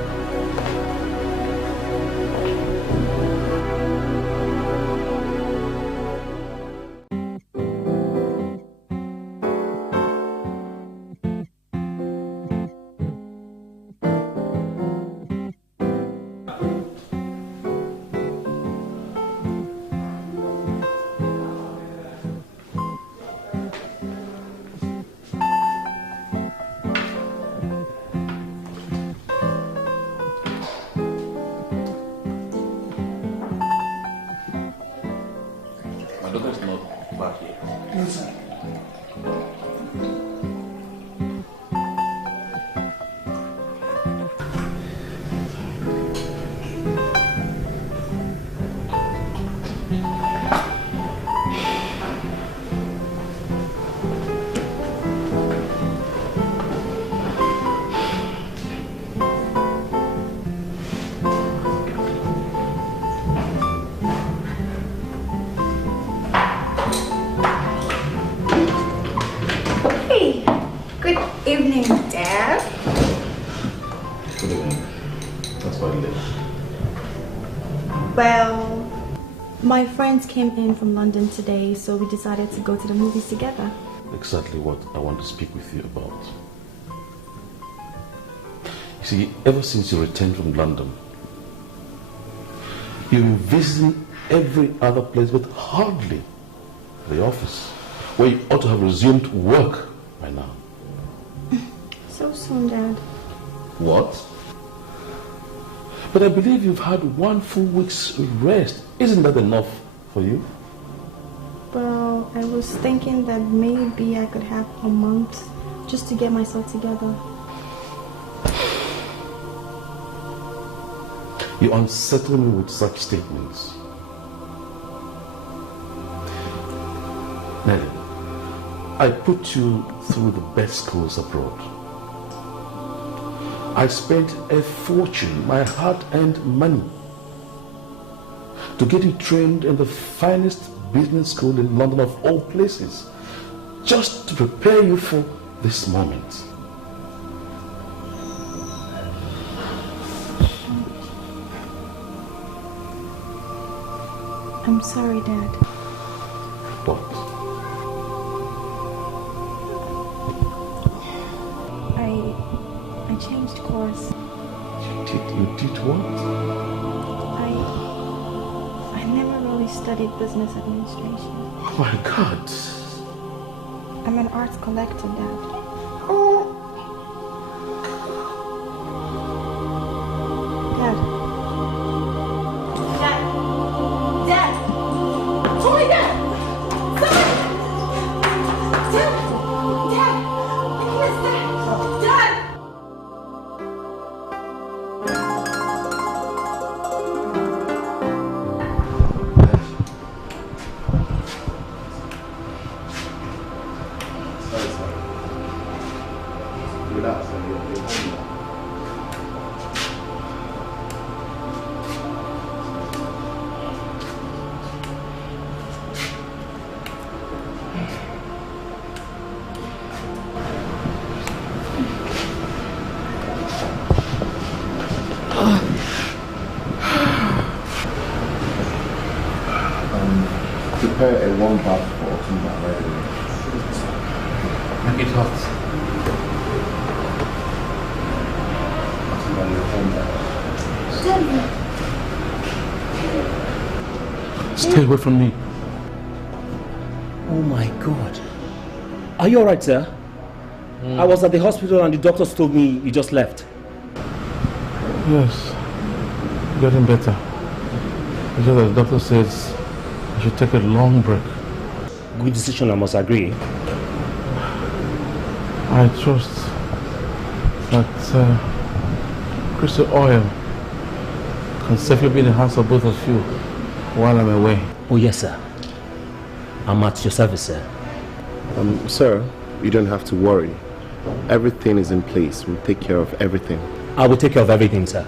Well, my friends came in from London today, so we decided to go to the movies together. Exactly what I want to speak with you about. You see, ever since you returned from London, You've been visiting every other place, but hardly the office, where you ought to have resumed work by now. So soon, Dad. What? But I believe you've had 1 full week's rest. Isn't that enough for you? Well, I was thinking that maybe I could have a month just to get myself together. You unsettle me with such statements. Nadia, I put you through the best schools abroad. I spent a fortune, my hard-earned money, to get you trained in the finest business school in London of all places, just to prepare you for this moment. I'm sorry, Dad. What? I changed course. You did what? I never really studied business administration. Oh my God. I'm an arts collector, Dad. Dad. Dad! Tony, Dad! Somebody! Dad! Dad! Yes, Dad! Dad! Prepare a warm bath for Otumba right away. Make it hot. Otumba, you're home. Stay away from me. Oh my God. Are you alright, sir? I was at the hospital and the doctors told me you just left. Yes, getting better. It's just that the doctor says I should take a long break. Good decision, I must agree. I trust that crystal oil can safely be in the hands of both of you while I'm away. Oh yes, sir. I'm at your service, sir. Sir, you don't have to worry. Everything is in place. We'll take care of everything. I will take care of everything, sir.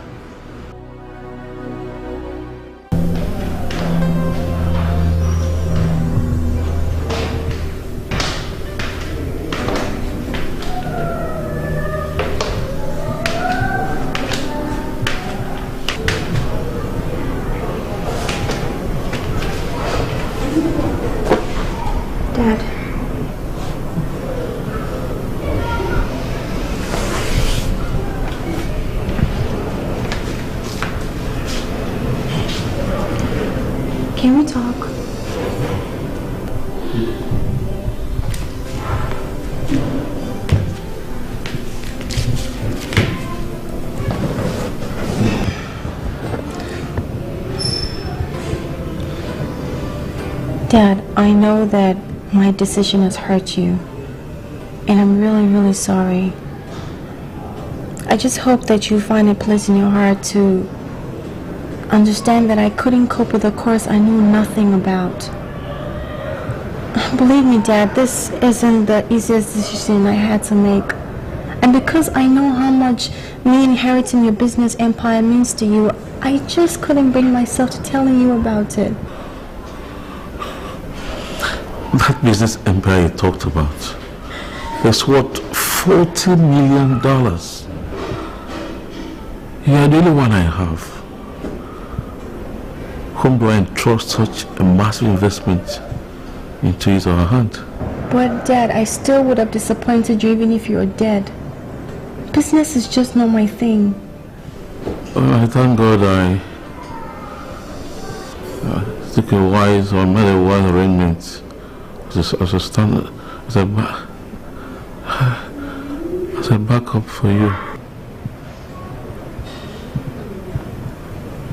Can we talk? Dad, I know that my decision has hurt you, and I'm really, really sorry. I just hope that you find a place in your heart to understand that I couldn't cope with a course I knew nothing about. Believe me, Dad, this isn't the easiest decision I had to make. And because I know how much me inheriting your business empire means to you, I just couldn't bring myself to telling you about it. That business empire you talked about is worth $40 million. You're the only one I have. Whom do I entrust such a massive investment into his or her hand? But Dad, I still would have disappointed you even if you were dead. Business is just not my thing. Oh, I thank God took a wise or made a wise arrangement as a backup for you.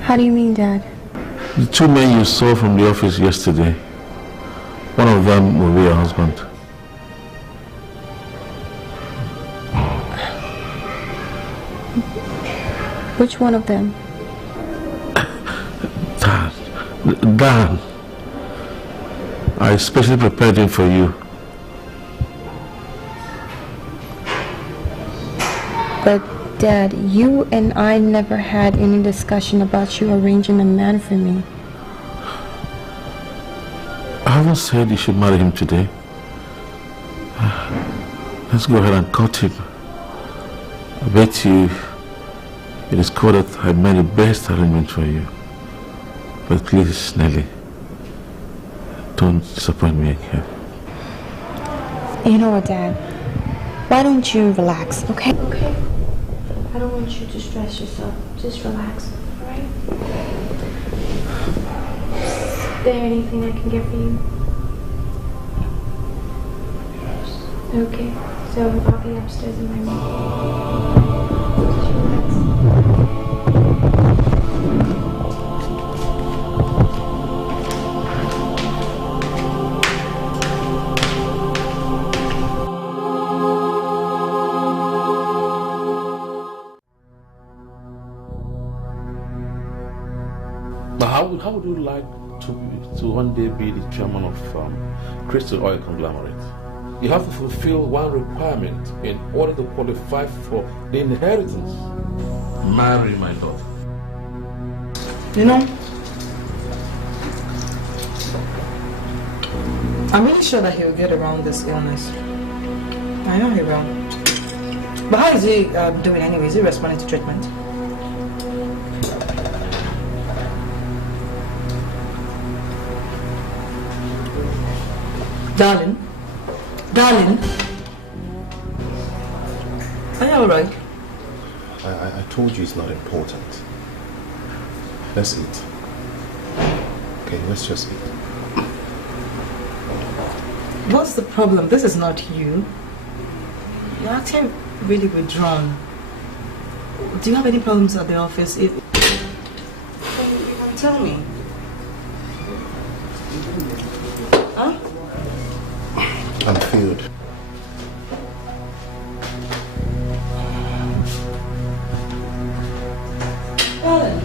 How do you mean, Dad? The two men you saw from the office yesterday, one of them will be your husband. Which one of them? Dan. I especially prepared him for you. But Dad, you and I never had any discussion about you arranging a man for me. I haven't said you should marry him today. Let's go ahead and cut him. I bet you it is clear that I made the best arrangement for you. But please, Nelly, don't disappoint me again. You know what, Dad? Why don't you relax, okay? Okay. I don't want you to stress yourself. Just relax, alright? Is there anything I can get for you? Okay, so I'll be upstairs in my room. How would you like to one day be the chairman of Crystal Oil Conglomerate? You have to fulfill one requirement in order to qualify for the inheritance. Marry my daughter. You know, I'm really sure that he'll get around this illness. I know he will. But how is he doing anyway? Is he responding to treatment? Darling? Darling? Are you alright? I told you it's not important. Let's eat. Okay, let's just eat. What's the problem? This is not you. You're acting really withdrawn. Do you have any problems at the office? Tell me. Huh? I'm filled. Darling.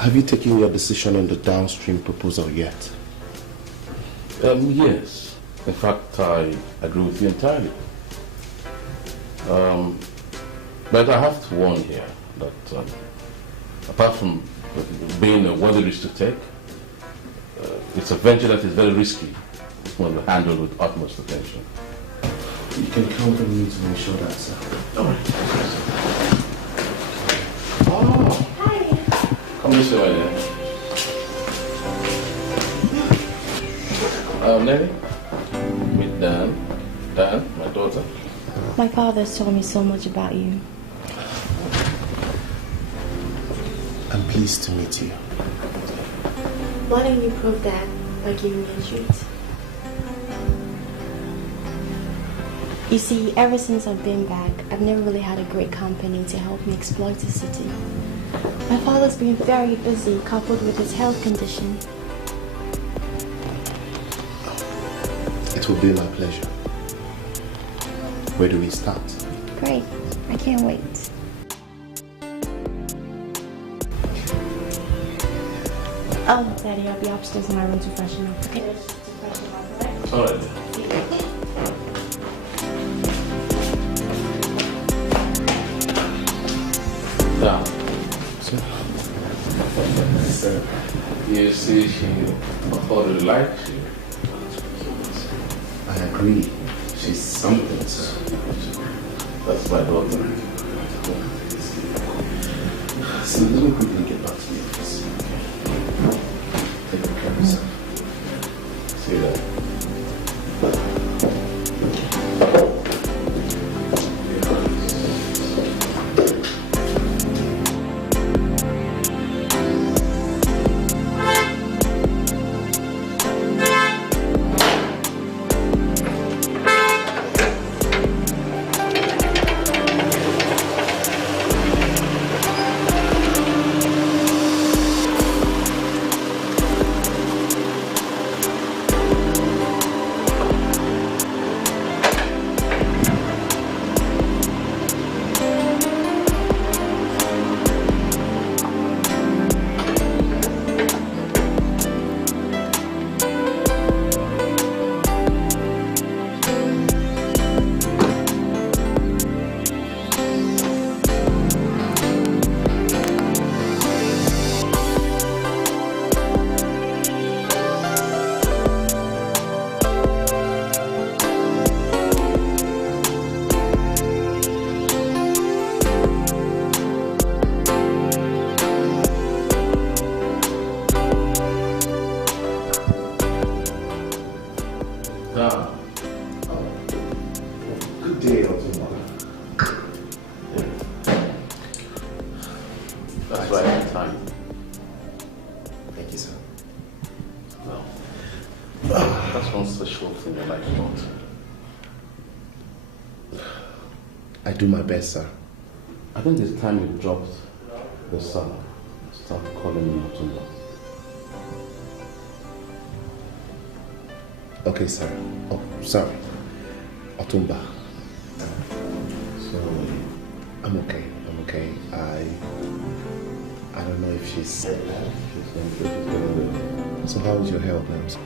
Have you taken your decision on the downstream proposal yet? Yes. In fact, I agree with you entirely. But I have to warn here that apart from being a worthy risk to take, it's a venture that is very risky. It's one to handle with utmost attention. You can count on me to ensure that, sir. All right. Oh. Hi. Come this way, then. Nelly? Meet Dan. Dan, my daughter. My father's told me so much about you. I'm pleased to meet you. Why don't you prove that by giving me a treat? You see, ever since I've been back, I've never really had a great company to help me exploit the city. My father's been very busy, coupled with his health condition. It will be my pleasure. Where do we start? Great. I can't wait. Oh, Daddy, I'll be upstairs in my room to freshen up. Okay. All right. Now, sir, you see, she already likes you. I agree. She's something, sir. That's my daughter. So let me quickly get back to the office. day, Otumba. That's right on time. Thank you, sir. Well, that's one special thing I like about you. I do my best, sir. I think it's time you dropped the son. Stop calling him Otumba. Okay, sir. Oh, sorry. Otumba. So, I'm okay. I'm okay. I don't know if she's... She's doing good. So how is your health now, sir?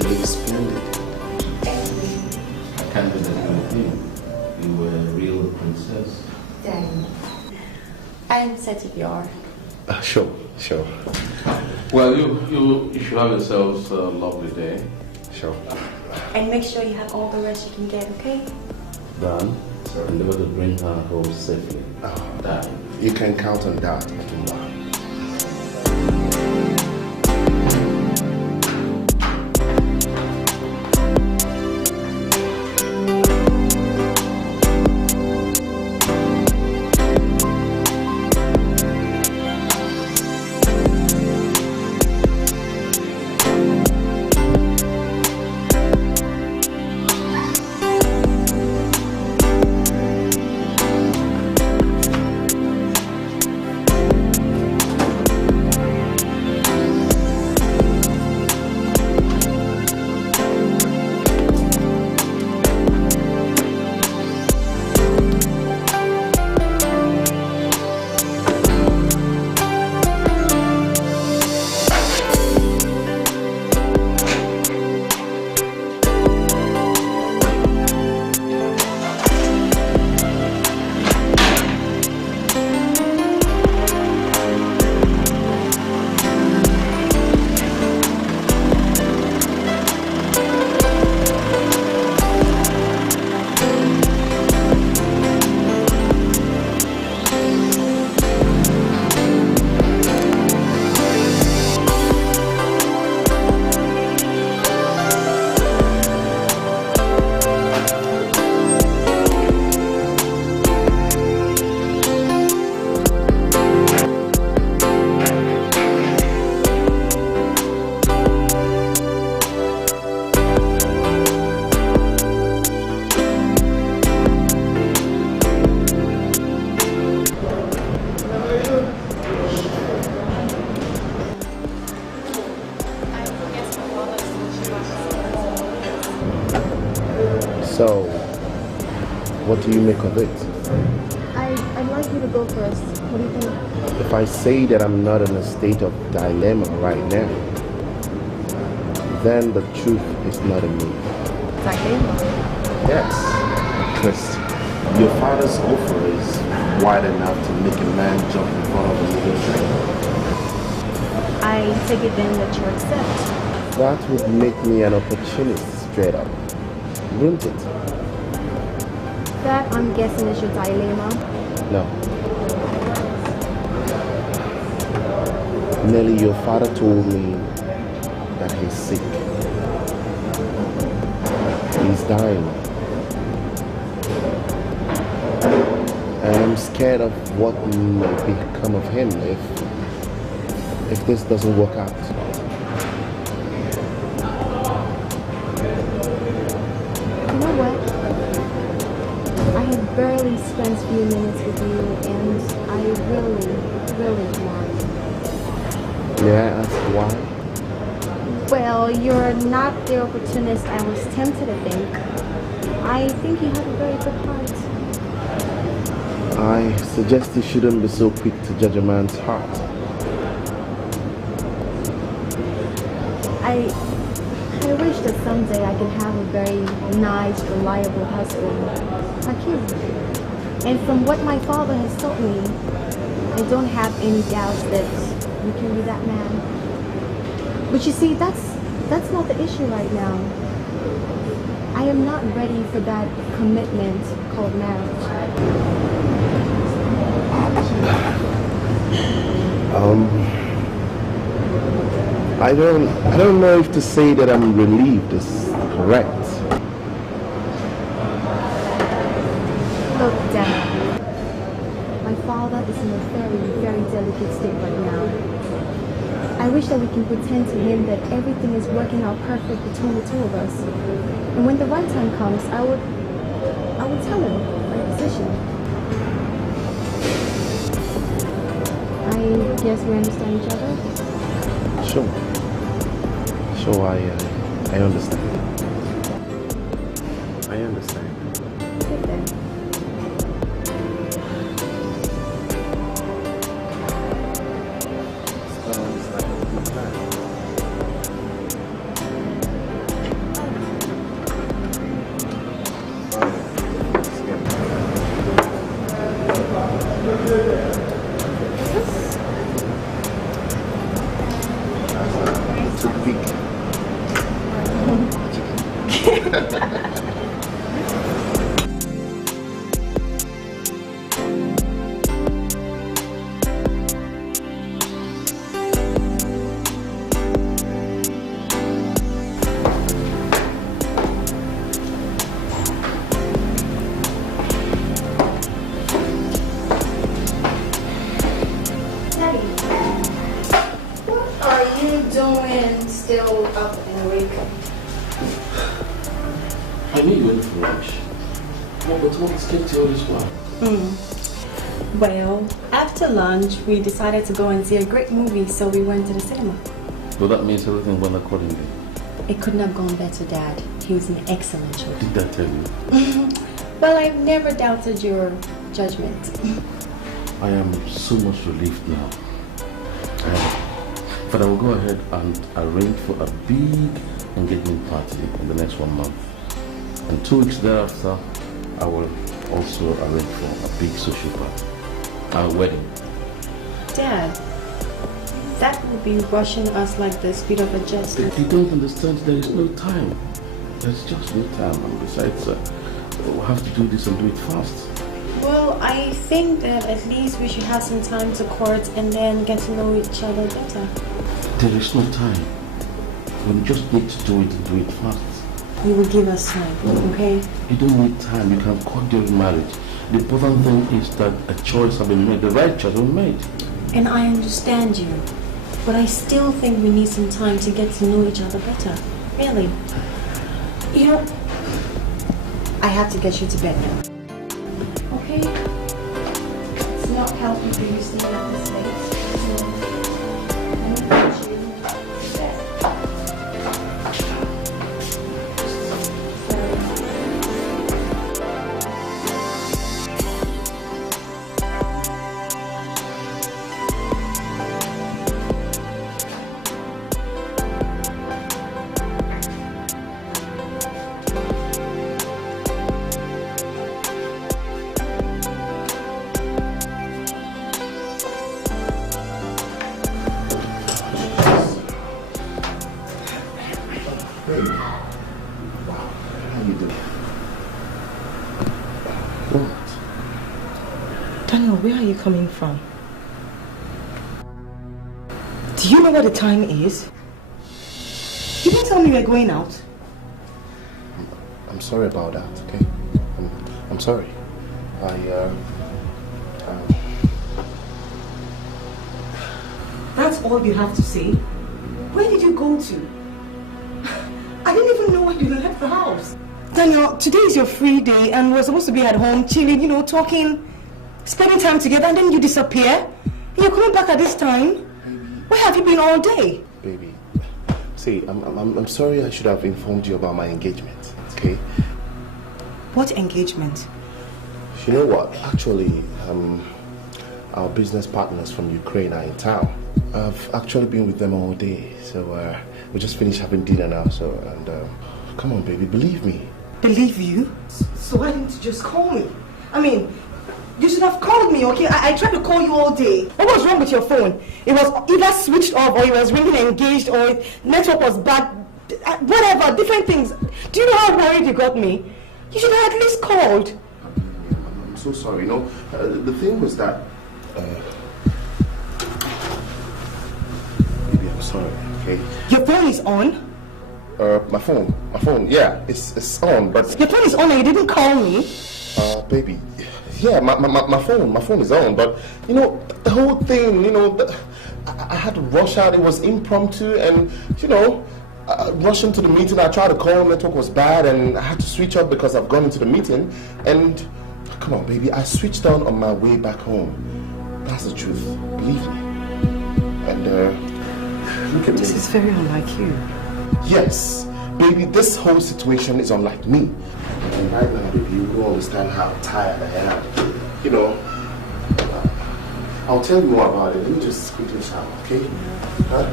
Really splendid. I can't believe that you were a real princess. Dang. I'm such a PR. Sure. Well, you should have yourselves a lovely day. Sure. And make sure you have all the rest you can get, okay? Done. Endeavor to bring her home safely. Done. You can count on that, Otumba. So, what do you make of it? I'd like you to go first. What do you think? If I say that I'm not in a state of dilemma right now, then the truth is not in me. Dilemma? Yes, because your father's offer is wide enough to make a man jump in front of a little train. I take it then that you accept. That would make me an opportunist straight up, wouldn't it? That, I'm guessing, is your dilemma? No. Nelly, your father told me that he's sick. He's dying. And I'm scared of what may become of him if this doesn't work out. You know what? I have barely spent a few minutes with you, and I really want. May I ask why? Well, you're not the opportunist I was tempted to think. I think you have a very good heart. I suggest you shouldn't be so quick to judge a man's heart. I wish that someday I could have a very nice, reliable husband like you. And from what my father has told me, I don't have any doubts that you can be that man. But you see, that's not the issue right now. I am not ready for that commitment called marriage. I don't know if to say that I'm relieved is correct. Look, Dad, my father is in a very, very delicate state right now. I wish that we can pretend to him that everything is working out perfect between the two of us. And when the right time comes, I would tell him my position. I guess we understand each other? Sure, I understand. I understand. Good then. Well, after lunch, we decided to go and see a great movie, so we went to the cinema. So that means everything went accordingly. It couldn't have gone better, Dad. He was an excellent choice. Did I tell you? Well, I've never doubted your judgment. I am so much relieved now. But I will go ahead and arrange for a big engagement party in the next 1 month. And 2 weeks thereafter, I will also arrange for a big social party. Our wedding. Dad, that would be rushing us like the speed of a jet. You don't understand, there is no time. There's just no time. And besides, we'll have to do this and do it fast. Well, I think that at least we should have some time to court and then get to know each other better. There is no time. We just need to do it and do it fast. You will give us time, okay? You don't need time. You can court during marriage. The important thing is that a choice has been made, the right choice has been made. And I understand you, but I still think we need some time to get to know each other better. Really. You know, I have to get you to bed now. Okay? It's not healthy for you to stay at this late. So, I'm going to get you to bed. Where are you coming from? Do you know what the time is? You didn't tell me we were going out. I'm sorry about that, okay? I'm sorry. That's all you have to say? Where did you go to? I didn't even know when you left the house. Daniel, today is your free day and we're supposed to be at home chilling, you know, talking, spending time together, and then you disappear. And you're coming back at this time? Where have you been all day? Baby, see, I'm sorry. I should have informed you about my engagement, okay? What engagement? You know what? Actually, our business partners from Ukraine are in town. I've actually been with them all day, so we just finished having dinner now. So, and come on, baby, believe me. Believe you? So why didn't you just call me? I mean, you should have called me, okay? I tried to call you all day. What was wrong with your phone? It was either switched off or it was ringing engaged or network was bad. Whatever, different things. Do you know how worried you got me? You should have at least called. I'm so sorry. You know, the thing was that Baby, I'm sorry, okay? Your phone is on? My phone, yeah, it's on, but... Your phone is on and you didn't call me? Baby, yeah, my phone is on, but, you know, the whole thing, you know, I had to rush out, it was impromptu, and, you know, rushing to the meeting, I tried to call, network was bad, and I had to switch off because I've gone into the meeting, and, come on, baby, I switched on my way back home. That's the truth, believe me. And, look at me. This is very unlike you. Yes, baby, this whole situation is unlike me. And right now, baby, you don't understand how tired I am. You know, I'll tell you more about it. Let me just quickly shower, okay? Huh?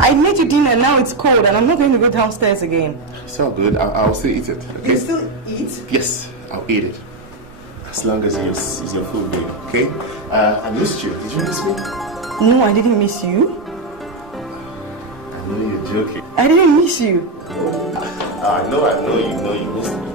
I made you dinner, now it's cold, and I'm not going to go downstairs again. It's all good. I'll still eat it, okay? You still eat? Yes, I'll eat it. As long as it's your food, baby, okay? I missed you. Did you miss me? No, I didn't miss you. I know you're joking. I didn't miss you. I know you missed me.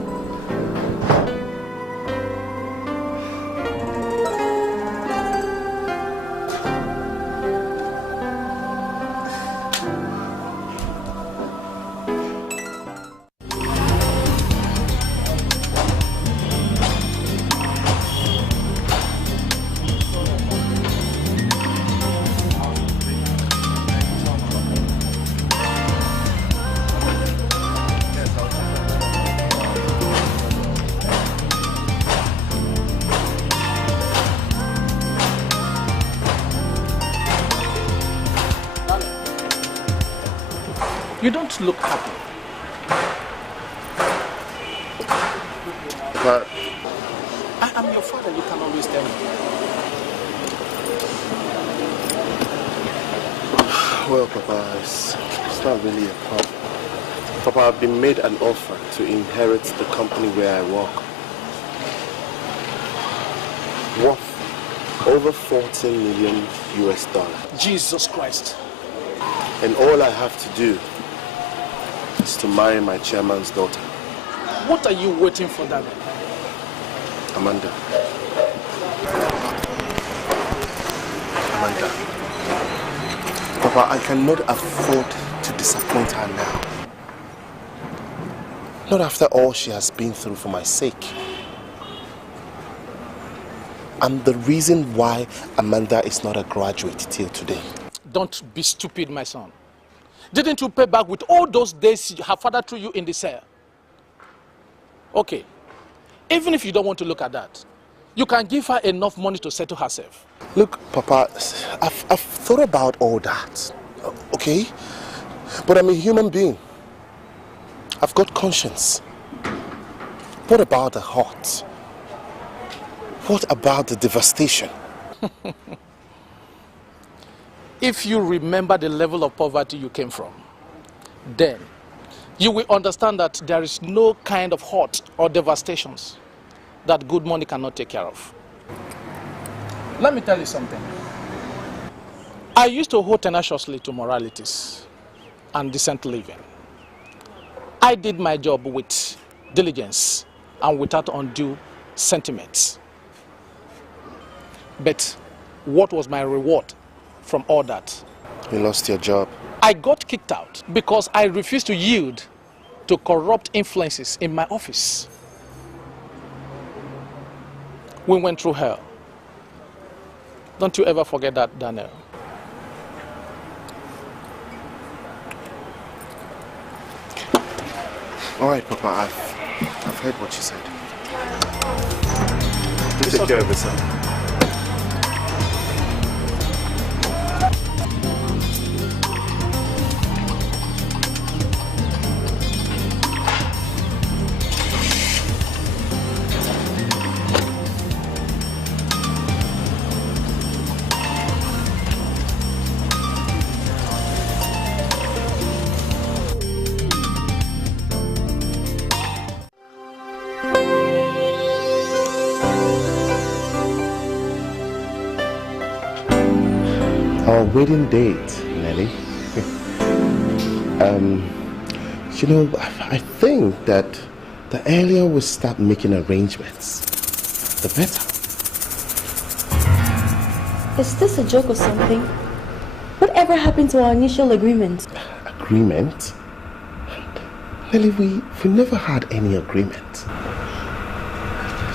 You don't look happy. But I am your father, you can always tell me. Well, Papa, it's not really a problem. Papa, I've been made an offer to inherit the company where I work. Worth over $14 million US. Jesus Christ. And all I have to do is to marry my chairman's daughter. What are you waiting for, Daddy? Amanda. Papa, I cannot afford to disappoint her now. Not after all she has been through for my sake. I'm the reason why Amanda is not a graduate till today. Don't be stupid, my son. Didn't you pay back with all those days her father threw you in the cell? Okay, even if you don't want to look at that, you can give her enough money to settle herself. Look, Papa, I've thought about all that, okay? But I'm a human being. I've got conscience. What about the hurt? What about the devastation? If you remember the level of poverty you came from, then you will understand that there is no kind of hurt or devastations that good money cannot take care of. Let me tell you something. I used to hold tenaciously to moralities and decent living. I did my job with diligence and without undue sentiments. But what was my reward from all that? You lost your job. I got kicked out because I refused to yield to corrupt influences in my office. We went through hell. Don't you ever forget that, Daniel. All right, Papa, I've heard what you said. You take care of yourself. Our wedding date, Nelly. You know, I think that the earlier we start making arrangements, the better. Is this a joke or something? Whatever happened to our initial agreement? Agreement? Nelly, we never had any agreement.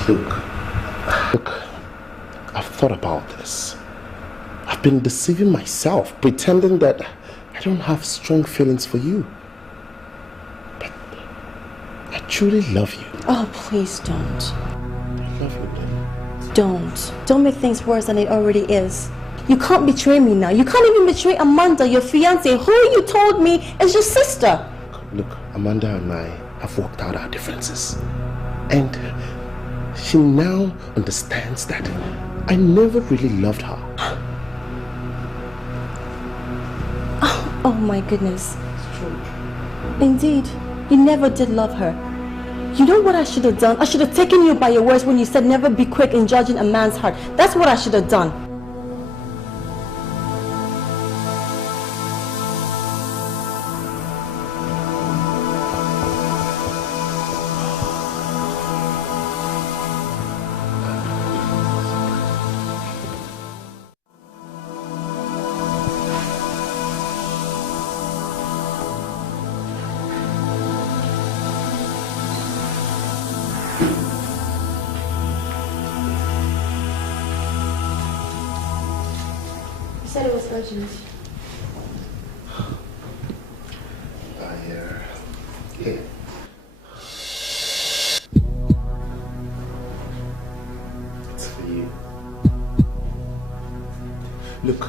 Look, I've thought about this. I've been deceiving myself, pretending that I don't have strong feelings for you. But I truly love you. Oh, please don't. I love you, Nelly. Don't make things worse than it already is. You can't betray me now. You can't even betray Amanda, your fiancé, who you told me is your sister. Look, Amanda and I have worked out our differences. And she now understands that I never really loved her. Oh my goodness. It's true. Indeed, you never did love her. You know what I should have done? I should have taken you by your words when you said never be quick in judging a man's heart. That's what I should have done. Look,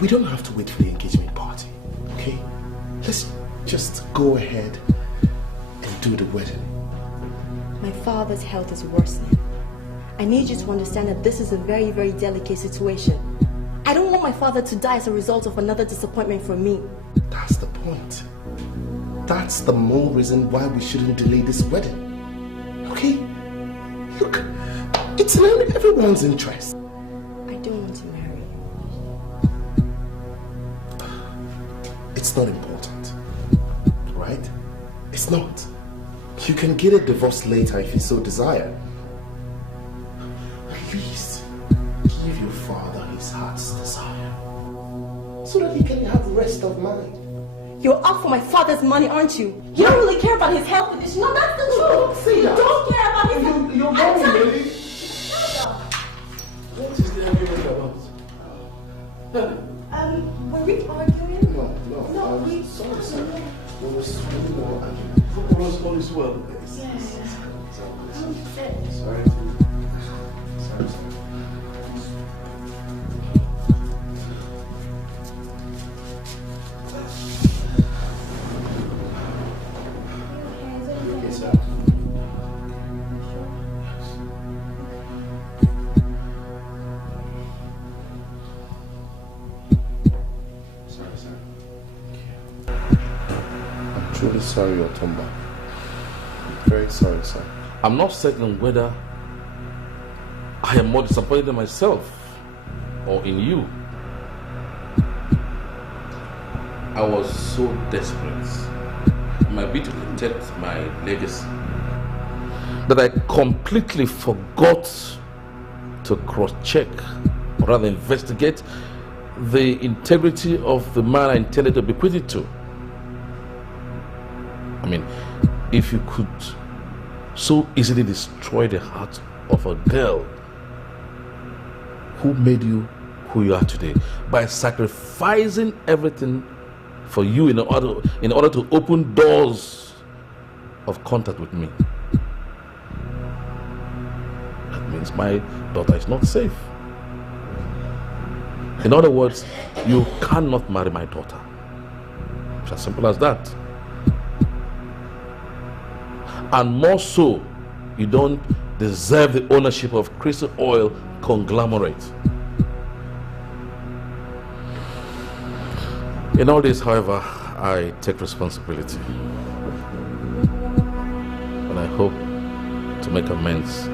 we don't have to wait for the engagement party, okay? Let's just go ahead and do the wedding. My father's health is worsening. I need you to understand that this is a very, very delicate situation. I don't want my father to die as a result of another disappointment from me. That's the point. That's the more reason why we shouldn't delay this wedding. Okay? Look, it's in everyone's interest. I don't want to marry. It's not important, right? It's not. You can get a divorce later if you so desire. At least give your father his heart's desire, so that he can have rest of mind. You're out for my father's money, aren't you? You don't really care about his health condition. No, that's the truth. Don't say that. You don't care about his health. You're wrong, really. What is the argument about? Were we arguing? No, we... Sorry, sir. There was really no argument. All is well. Yes. Sorry. Yes, sir. Sorry, sir. I'm truly sorry, Otumba. Very sorry, sir. I'm not certain whether I am more disappointed in myself or in you. I was so desperate in my bid to protect my legacy that I completely forgot to cross-check, or rather investigate, the integrity of the man I intended to bequeath it to. I mean, if you could so easily destroy the heart of a girl who made you who you are today by sacrificing everything for you in order to open doors of contact with me, that means my daughter is not safe. In other words, you cannot marry my daughter. It's as simple as that. And more so, you don't deserve the ownership of Crystal Oil conglomerate. In all this, however, I take responsibility. And I hope to make amends.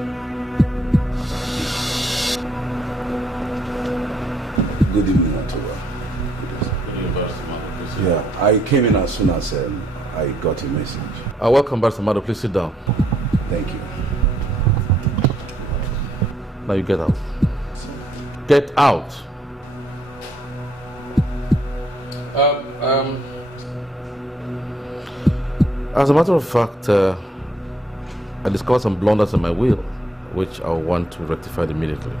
Good evening, October. Yeah, I came in as soon as I got your message. Welcome back, Mado. Please sit down. Thank you. Now you get out. Get out. As a matter of fact, I discovered some blunders in my will, which I want to rectify immediately.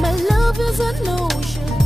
My love is an ocean.